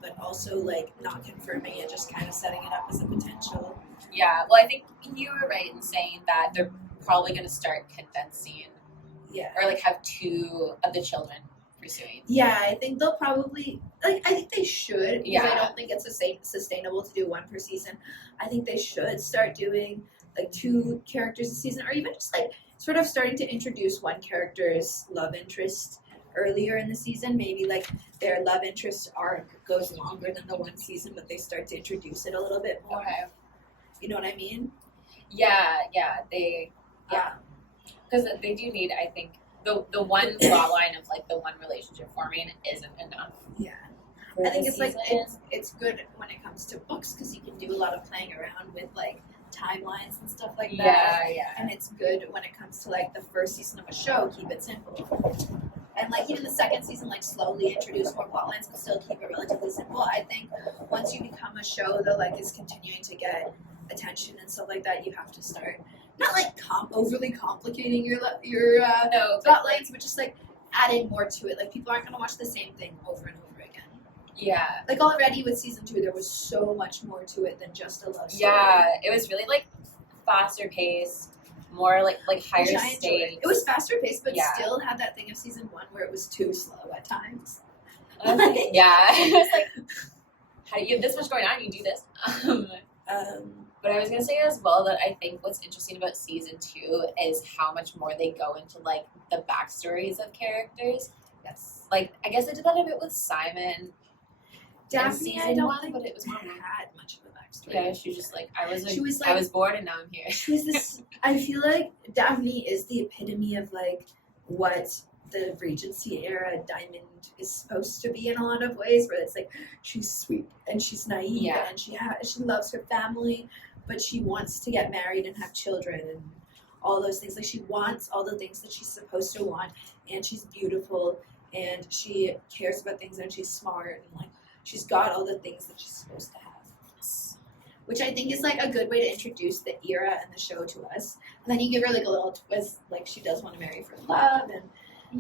but also like not confirming it, just kind of setting it up as a potential. Yeah, well, I think you were right in saying that they're probably going to start condensing, or like have 2 of the children pursuing. Yeah, I think they'll probably I think they should. Yeah, I don't think it's sustainable to do 1 per season. I think they should start doing like 2 characters a season, or even just like sort of starting to introduce one character's love interest earlier in the season. Maybe like their love interest arc goes longer than the 1 season, but they start to introduce it a little bit more. Okay. You know what I mean? Yeah, because they do need, I think, the one plot line of like the one relationship forming isn't enough. Yeah, I think it's like it's good when it comes to books because you can do a lot of playing around with like timelines and stuff like that. Yeah. And it's good when it comes to like the first season of a show, keep it simple. And like even the second season, like slowly introduce more plot lines, but still keep it relatively simple. I think once you become a show that like is continuing to get attention and stuff like that, you have to start not like overly complicating your plot lines, but just like adding more to it. Like people aren't gonna watch the same thing over and over again. Yeah. Like already with season 2, there was so much more to it than just a love story. Yeah, it was really like faster paced, more like higher stakes. It was faster paced, but still had that thing of season 1 where it was too slow at times. Yeah, it's like, how do you have this much going on? You do this. But I was gonna say as well that I think what's interesting about season 2 is how much more they go into like the backstories of characters. Yes. Like I guess I did that a bit with Simon. Daphne, I don't think but it was more had much of a backstory. Yeah, she was just like I was bored and now I'm here. She was this. I feel like Daphne is the epitome of like what the Regency era Diamond is supposed to be in a lot of ways, where it's like she's sweet and she's naive and she loves her family, but she wants to get married and have children and all those things. Like she wants all the things that she's supposed to want, and she's beautiful and she cares about things and she's smart and like she's got all the things that she's supposed to have. Which I think is like a good way to introduce the era and the show to us. And then you give her like a little twist, like she does want to marry for love, and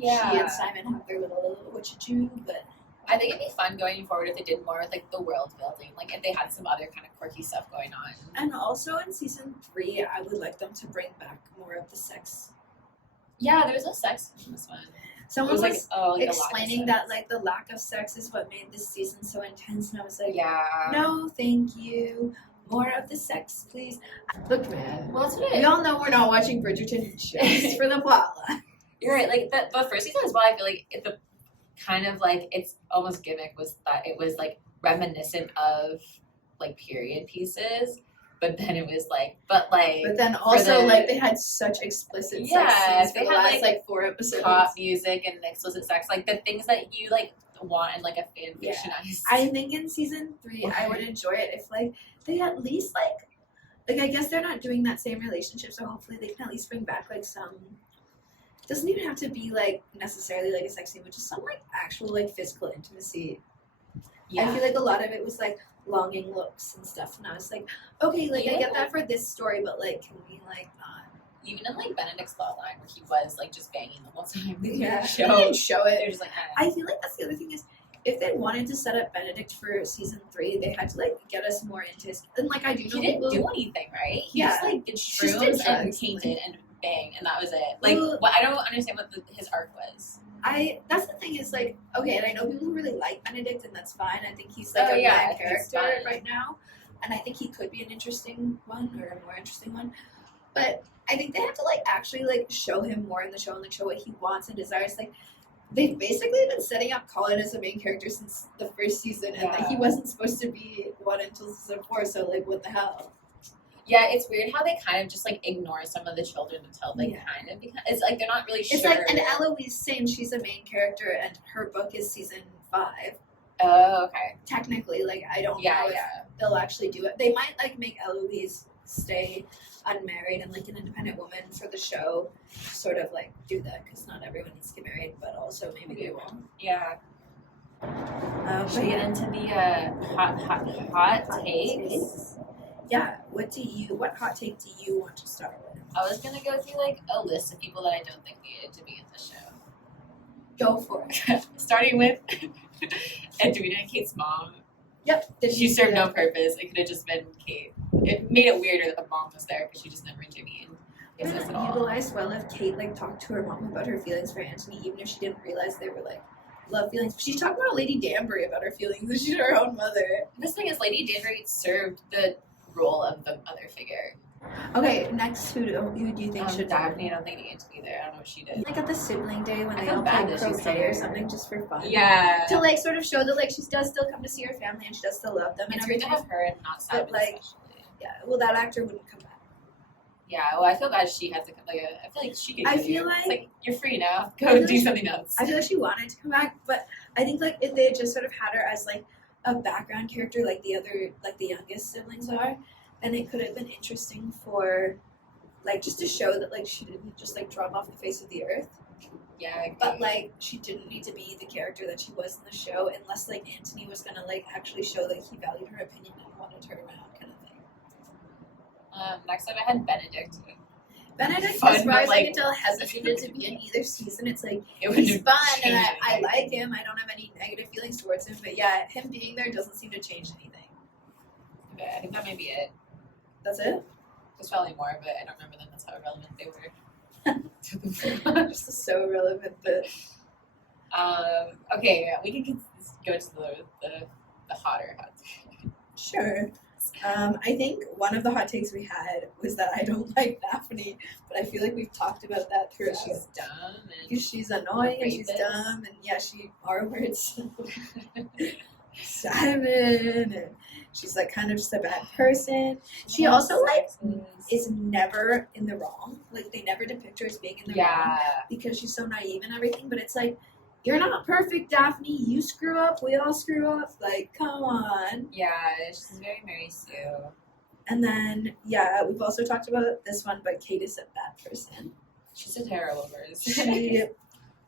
she and Simon have their little what you do. But I think it'd be fun going forward if they did more with like the world building, like if they had some other kind of quirky stuff going on. And also in season 3, I would like them to bring back more of the sex. Yeah, there was no sex in this one. Someone was explaining that like the lack of sex is what made this season so intense, and I was like, no, thank you. More of the sex, please. Look, man. Well, that's what we all know we're not watching Bridgerton just for the plot line. You're right. Like the first season as well, I feel like the kind of like its almost gimmick was that it was like reminiscent of like period pieces. But then it was like, but then also like they had such explicit sex scenes for the last like 4 episodes. Pop music and explicit sex, like the things that you like want in like a fan fictionized. I think in season 3, I would enjoy it if like they at least like I guess they're not doing that same relationship, so hopefully they can at least bring back like some. It doesn't even have to be like necessarily like a sex scene, but just some like actual like physical intimacy. Yeah. I feel like a lot of it was like longing looks and stuff, and I was like, okay, like I get that for this story, but like can we like not? Even in like Benedict's plotline where he was like just banging the whole time. They didn't show it. They're just like, I feel like that's the other thing is if they wanted to set up Benedict for season 3, they had to like get us more into his. And like I do know he didn't do anything, right? He just like did shrooms and painted and bang, and that was it. Like, I don't understand what his arc was. That's the thing is like, okay, and I know people who really like Benedict, and that's fine. I think he's like a main character right now, and I think he could be an interesting one or a more interesting one. But I think they have to like actually like show him more in the show and like show what he wants and desires. Like they've basically been setting up Colin as a main character since the first season, and like he wasn't supposed to be one until season 4. So like, what the hell? Yeah, it's weird how they kind of just like ignore some of the children until they kind of become. It's like they're not really sure. It's like, and Eloise, same. She's a main character, and her book is season 5. Oh, okay. Technically, like I don't know if they'll actually do it. They might like make Eloise stay unmarried and like an independent woman for the show, sort of like do that because not everyone needs to get married, but also maybe they won't. Yeah. Should we get into the hot takes? Yeah. What hot take do you want to start with? I was gonna go through like a list of people that I don't think needed to be in the show. Go for it. Starting with Edwina and Kate's mom. Yep. She served no purpose. It could have just been Kate. It made it weirder that the mom was there because she just never intervened. Utilized well if Kate like talked to her mom about her feelings for Anthony, even if she didn't realize they were like love feelings. She talked about Lady Danbury about her feelings, and she's her own mother. This thing is, Lady Danbury served the role of the mother figure. Okay, next, who do you think should Daphne? I don't think needed to be there. I don't know what she did. Like at the sibling day when they all play croquet or something just for fun. Yeah. To like sort of show that like she does still come to see her family and she does still love them. It's great to have her and not Simon. But like, yeah, well, that actor wouldn't come back. Yeah, well, I feel bad she had to come. Like, I feel like she could. I feel like you're free now. Go do something else. I feel like she wanted to come back, but I think like if they had just sort of had her as like a background character, like the youngest siblings are, then it could have been interesting for, like, just to show that like she didn't just like drop off the face of the earth. Yeah. But like she didn't need to be the character that she was in the show, unless like Anthony was gonna like actually show that he valued her opinion and wanted her around, kind of thing. Next up, I had Benedict. Benedict, as far as I can tell, hasn't needed to be in either season. It's like he's fun and I like him. I don't have any negative feelings towards him, but yeah, him being there doesn't seem to change anything. Okay, I think that may be it. That's it? There's probably more, but I don't remember them. That's how irrelevant they were. Just so irrelevant that. Okay, we can go to the hotter hot take. Sure. I think one of the hot takes we had was that I don't like Daphne, but I feel like we've talked about that throughout. She's dumb and she's annoying and she's dumb and yeah, she R words Simon and she's like kind of just a bad person. She also like is never in the wrong. Like they never depict her as being in the wrong because she's so naive and everything. But it's like, you're not perfect, Daphne. You screw up. We all screw up. Like, come on. Yeah, she's very Mary Sue. And then, yeah, we've also talked about this one, but Kate is a bad person. She's a terrible person.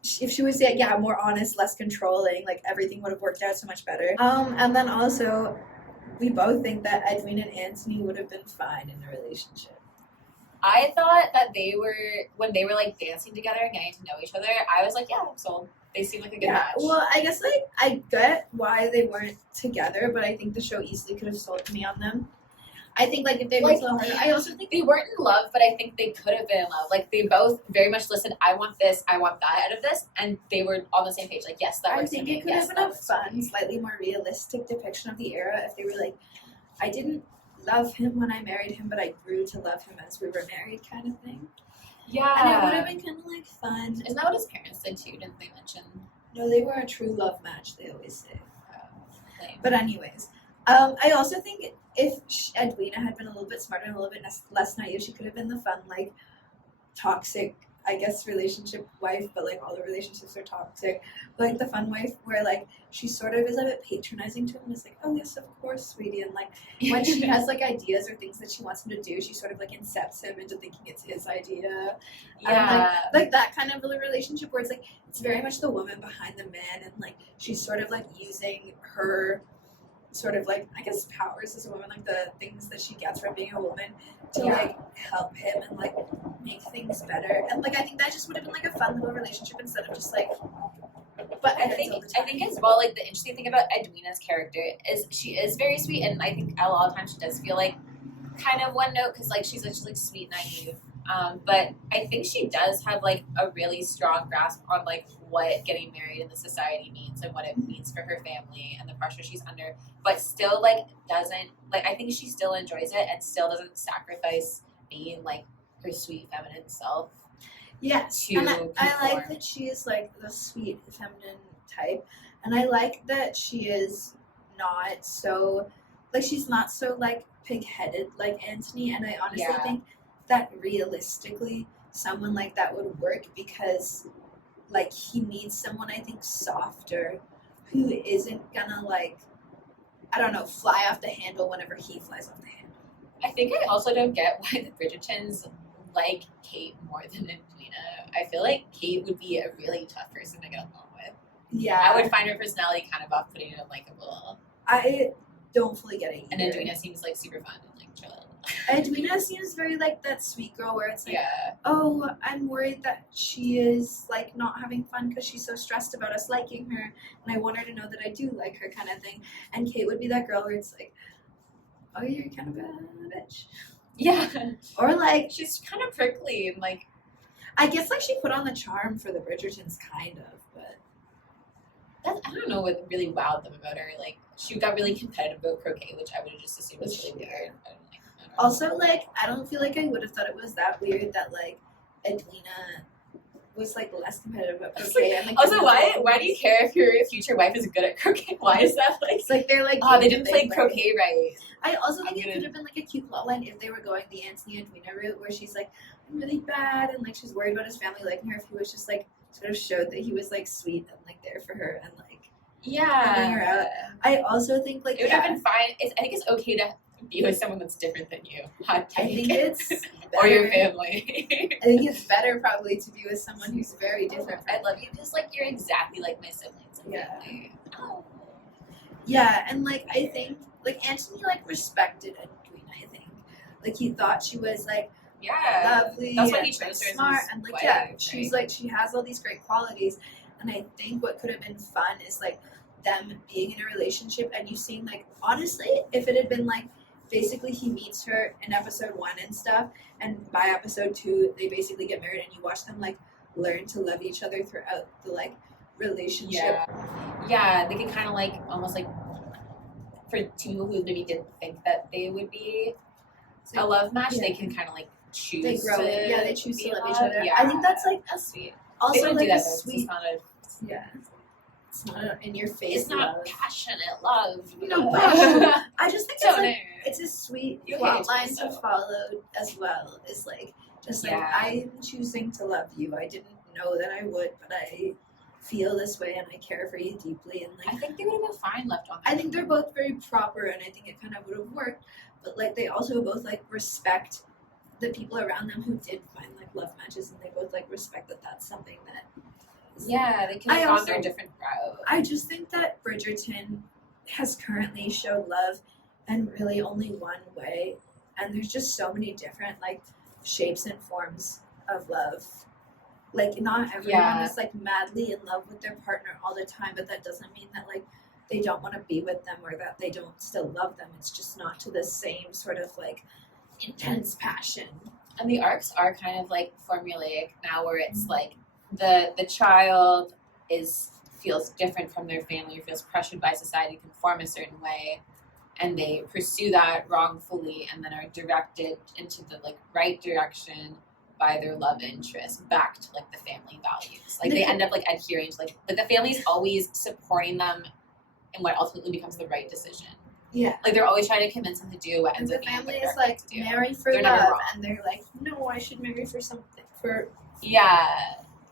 If she was, more honest, less controlling, like, everything would have worked out so much better. And then also, we both think that Edwina and Anthony would have been fine in a relationship. I thought that when they were, like, dancing together and getting to know each other, I was like, yeah, I'm sold. They seem like a good match. Well, I guess, like, I get why they weren't together, but I think the show easily could have sold me on them. I think, like, if they were I also think they weren't in love, but I think they could have been in love. Like, they both very much listened, I want this, I want that out of this, and they were on the same page. Like, yes, that works for me. I think it could have been a fun, slightly more realistic depiction of the era if they were like, I didn't love him when I married him, but I grew to love him as we were married, kind of thing. Yeah. And it would have been kind of like fun. Isn't that what his parents did too? Didn't they mention? No, they were a true love match, they always say. But anyways, I also think if Edwina had been a little bit smarter and a little bit less naive, she could have been the fun, like, toxic, I guess, relationship wife, but, like, all the relationships are toxic. Like, the fun wife where, like, she sort of is a bit patronizing to him and is like, oh, yes, of course, sweetie. And, like, when she has, like, ideas or things that she wants him to do, she sort of, like, incepts him into thinking it's his idea. Yeah. And, like that kind of a relationship where it's, like, it's very much the woman behind the man and, like, she's sort of, like, using her sort of, like, I guess powers as a woman, like, the things that she gets from being a woman to, like, help him and, like, make things better. And, like, I think that just would have been, like, a fun little relationship instead of just, like, but I think as well, like, the interesting thing about Edwina's character is she is very sweet, and I think a lot of times she does feel like kind of one note because, like, she's just, like, sweet, naive. But I think she does have, like, a really strong grasp on, like, what getting married in the society means and what it means for her family and the pressure she's under, but still, like, doesn't, like, I think she still enjoys it and still doesn't sacrifice being, like, her sweet feminine self. Yes, and I like that she is, like, the sweet feminine type, and I like that she is not so like she's not so like pig-headed like Anthony, and I honestly Yeah. think that realistically someone like that would work because like he needs someone I think softer who isn't gonna like I don't know fly off the handle whenever he flies off the handle. I think I also don't get why the Bridgertons like Kate more than Edwina. I feel like Kate would be a really tough person to get along with. Yeah, I would find her personality kind of off-putting and unlikable. I don't fully get it either. And Edwina seems like super fun and like chill. Edwina seems very like that sweet girl where it's like, Yeah. oh, I'm worried that she is like not having fun because she's so stressed about us liking her, and I want her to know that I do like her, kind of thing. And Kate would be that girl where it's like, oh, you're kind of a bitch. Yeah. Or like She's kind of prickly and like, I guess like she put on the charm for the Bridgertons, kind of, but I don't know what really wowed them about her. Like, she got really competitive about croquet, which I would have just assumed was really weird. I don't know. Also, like, I don't feel like I would have thought it was that weird that like Edwina was like less competitive about croquet. And, like, Also, why do you care if your future wife is good at croquet? Why is that like? It's like they're like, Oh, they didn't play like, croquet right. I also think I'm it gonna- could have been like a cute plotline if they were going the Anthony and Edwina route, where she's like, I'm really bad, and like she's worried about his family liking her. If he was just like sort of showed that he was like sweet and like there for her and like helping her out. I also think like It would have been fine. I think it's okay to be with someone that's different than you. Hot I take. think it's or your better- family. I think it's better probably to be with someone who's very different. I love you because like you're exactly like my siblings and Yeah. family. Oh. Yeah, and like I think like Anthony like respected Edwina. I think like he thought she was like Yeah. lovely, That's why he and, chose like, her as smart, his and like wife, yeah, right? she's like she has all these great qualities, and I think what could have been fun is like them being in a relationship and you seeing like honestly if it had been like basically he meets her in episode 1 and stuff, and by episode 2 they basically get married and you watch them like learn to love each other throughout the like relationship. Yeah, they could kind of like almost like for two people who maybe didn't think that they would be a love match, yeah. they can kind of like choose. They grow to it. Yeah, they choose be to in love each love. other. Yeah. I think that's like That's sweet. They also wouldn't like do that a though. sweet. It's not a. Yeah, it's not a in your face. It's not love. passionate love. No passion. I just think it's Don't like it's a sweet You plot hate line to yourself. follow as well. Is like just like Yeah. I'm choosing to love you. I didn't know that I would, but I feel this way and I care for you deeply. And I like think they would have been fine left on. I think they're both very proper, and I think it kind of would have worked. But like they also both like respect the people around them who did find like love matches, and they both like respect that that's something that. Yeah, they can I have gone also- their different route. I just think that Bridgerton has currently showed love in really only one way, and there's just so many different like shapes and forms of love. Like not everyone Yeah. is like madly in love with their partner all the time, but that doesn't mean that like they don't want to be with them or that they don't still love them. It's just not to the same sort of like intense passion. And the arcs are kind of like formulaic now, where it's like the child feels different from their family, or feels pressured by society to conform a certain way, and they pursue that wrongfully, and then are directed into the like right direction by their love interest, back to like the family values. Like they end up like adhering to like the family's always supporting them in what ultimately becomes the right decision. Yeah. Like they're always trying to convince them to do what And ends the up being family the is correct like thing to do. marry for They're never love, wrong. and they're like, no, I should marry for something for Yeah.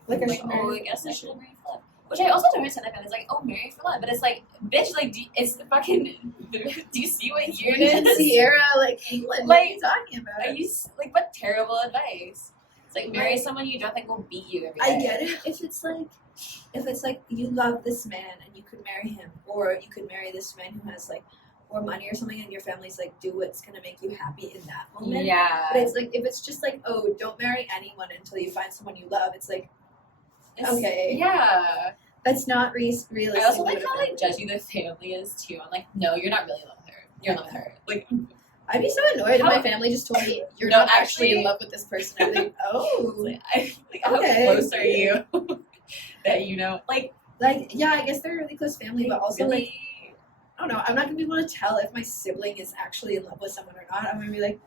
like I Like, should oh, marry. I guess I should have married for love. Which I also don't understand. It's like, oh, marry for love, but it's like, bitch, like, it's fucking. Do you see what year it is? Sierra, like England. Like, what are you talking about? Are you like what terrible advice? It's like marry Like, someone you don't think will beat you every I day. get it if it's like you love this man and you could marry him, or you could marry this man who has like more money or something, and your family's like, do what's gonna make you happy in that moment. Yeah. But it's like if it's just like, oh, don't marry anyone until you find someone you love. It's like okay. Yeah. that's not realistic. I also like what a how like family- judgy the family is too. I'm like, no, you're not really in love with her. You're in love with her. Like, I'd be so annoyed if How- my family just told me you're No, not actually in actually- love with this person. I'd be like, oh, how Okay. close are you? That you know, like yeah, I guess they're a really close family, but also really. like I don't know. I'm not gonna be able to tell if my sibling is actually in love with someone or not. I'm gonna be like,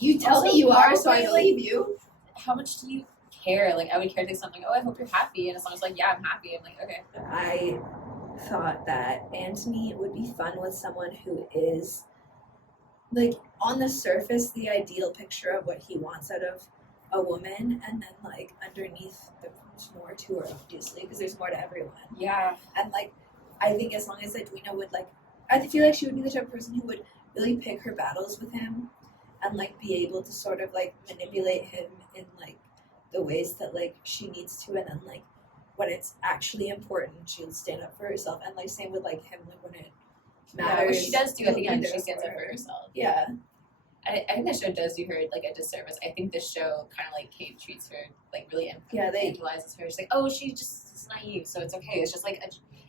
you tell Also, me you are, so I probably, believe you. How much do you care? Like, I would care to say something. Oh, I hope you're happy, and as long as like, yeah, I'm happy. I'm like, okay. I thought that Anthony would be fun with someone who is like on the surface the ideal picture of what he wants out of a woman, and then like underneath there's more to her, obviously, because there's more to everyone. Yeah. And like I think as long as Edwina would like, I feel like she would be the type of person who would really pick her battles with him and like be able to sort of like manipulate him in like the ways that like she needs to, and then like when it's actually important she'll stand up for herself, and like same with like him, like when it matters. Yeah, which she does do at the he'll end. be She there stands for up for her. herself. Yeah. I think the show does do her like a disservice. I think the show kind of like Kate treats her like really equalizes her. She's like, oh, she just is naive, so it's okay. It's just like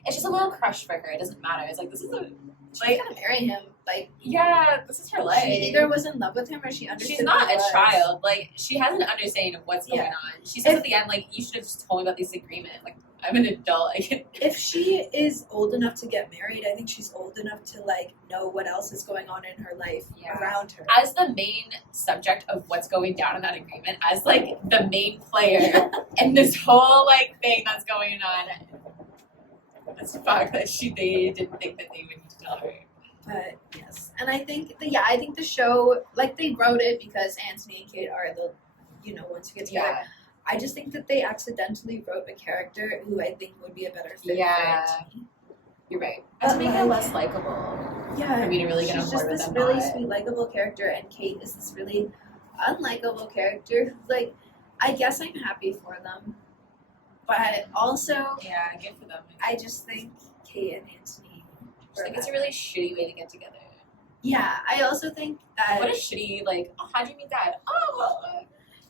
it's just a little crush for her. It doesn't matter. It's like this is a She's gonna marry him. Like, yeah, this is her life. she either was in love with him or she understood. She's not what it a was. child. Like, she has an understanding of what's going on. She says at the end, like, you should have just told me about this agreement. Like, I'm an adult. If she is old enough to get married, I think she's old enough to like know what else is going on in her life around her. As the main subject of what's going down in that agreement, as like the main player in this whole like thing that's going on, it's fuck that they didn't think that they would need to tell her. But yes, and I think the show, like, they wrote it because Anthony and Kate are the, ones who get together. Yeah. I just think that they accidentally wrote a character who I think would be a better fit for Anthony. You're right. To make her less likable. Yeah, for me to really get on she's board just with this them. really sweet, likable character, and Kate is this really unlikable character. Like, I guess I'm happy for them, but also, yeah, good for them. I just think Kate and Anthony. I think it's a really shitty way to get together. Yeah, I also think that. What a shitty, like, oh, how'd you meet Dad? Oh,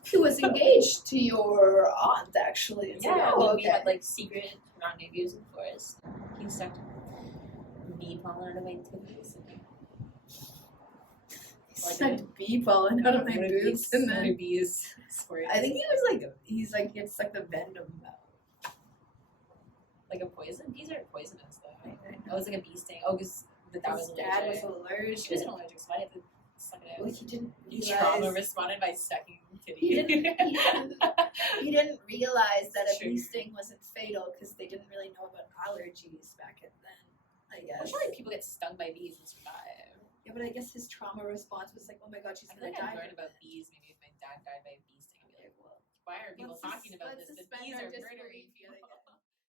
he was engaged to your aunt, actually. It's yeah, like, we had, like, secret rendezvous in the forest. He started bee pollen out of my titties. He sucked bee pollen out of my boobs, and then bees squirted. I think he had sucked the venom out. Like a poison? Bees are poisonous, though. It was like a bee sting. Oh, because the dad was Dad allergic. was allergic. She wasn't allergic, so I had to suck it out. Well, he didn't He realize. trauma responded by sucking titty. He didn't realize that a bee Sure. sting wasn't fatal because they didn't really know about allergies back then. I I guess. feel like people get stung by bees and survive. Yeah, but I guess his trauma response was like, "Oh my God, she's I feel gonna like I've die." learned about bees. Maybe if my dad died by a bee sting, I'd be like, well, why are people talking about let's this? The suspend bees our are disbelief. murdering people.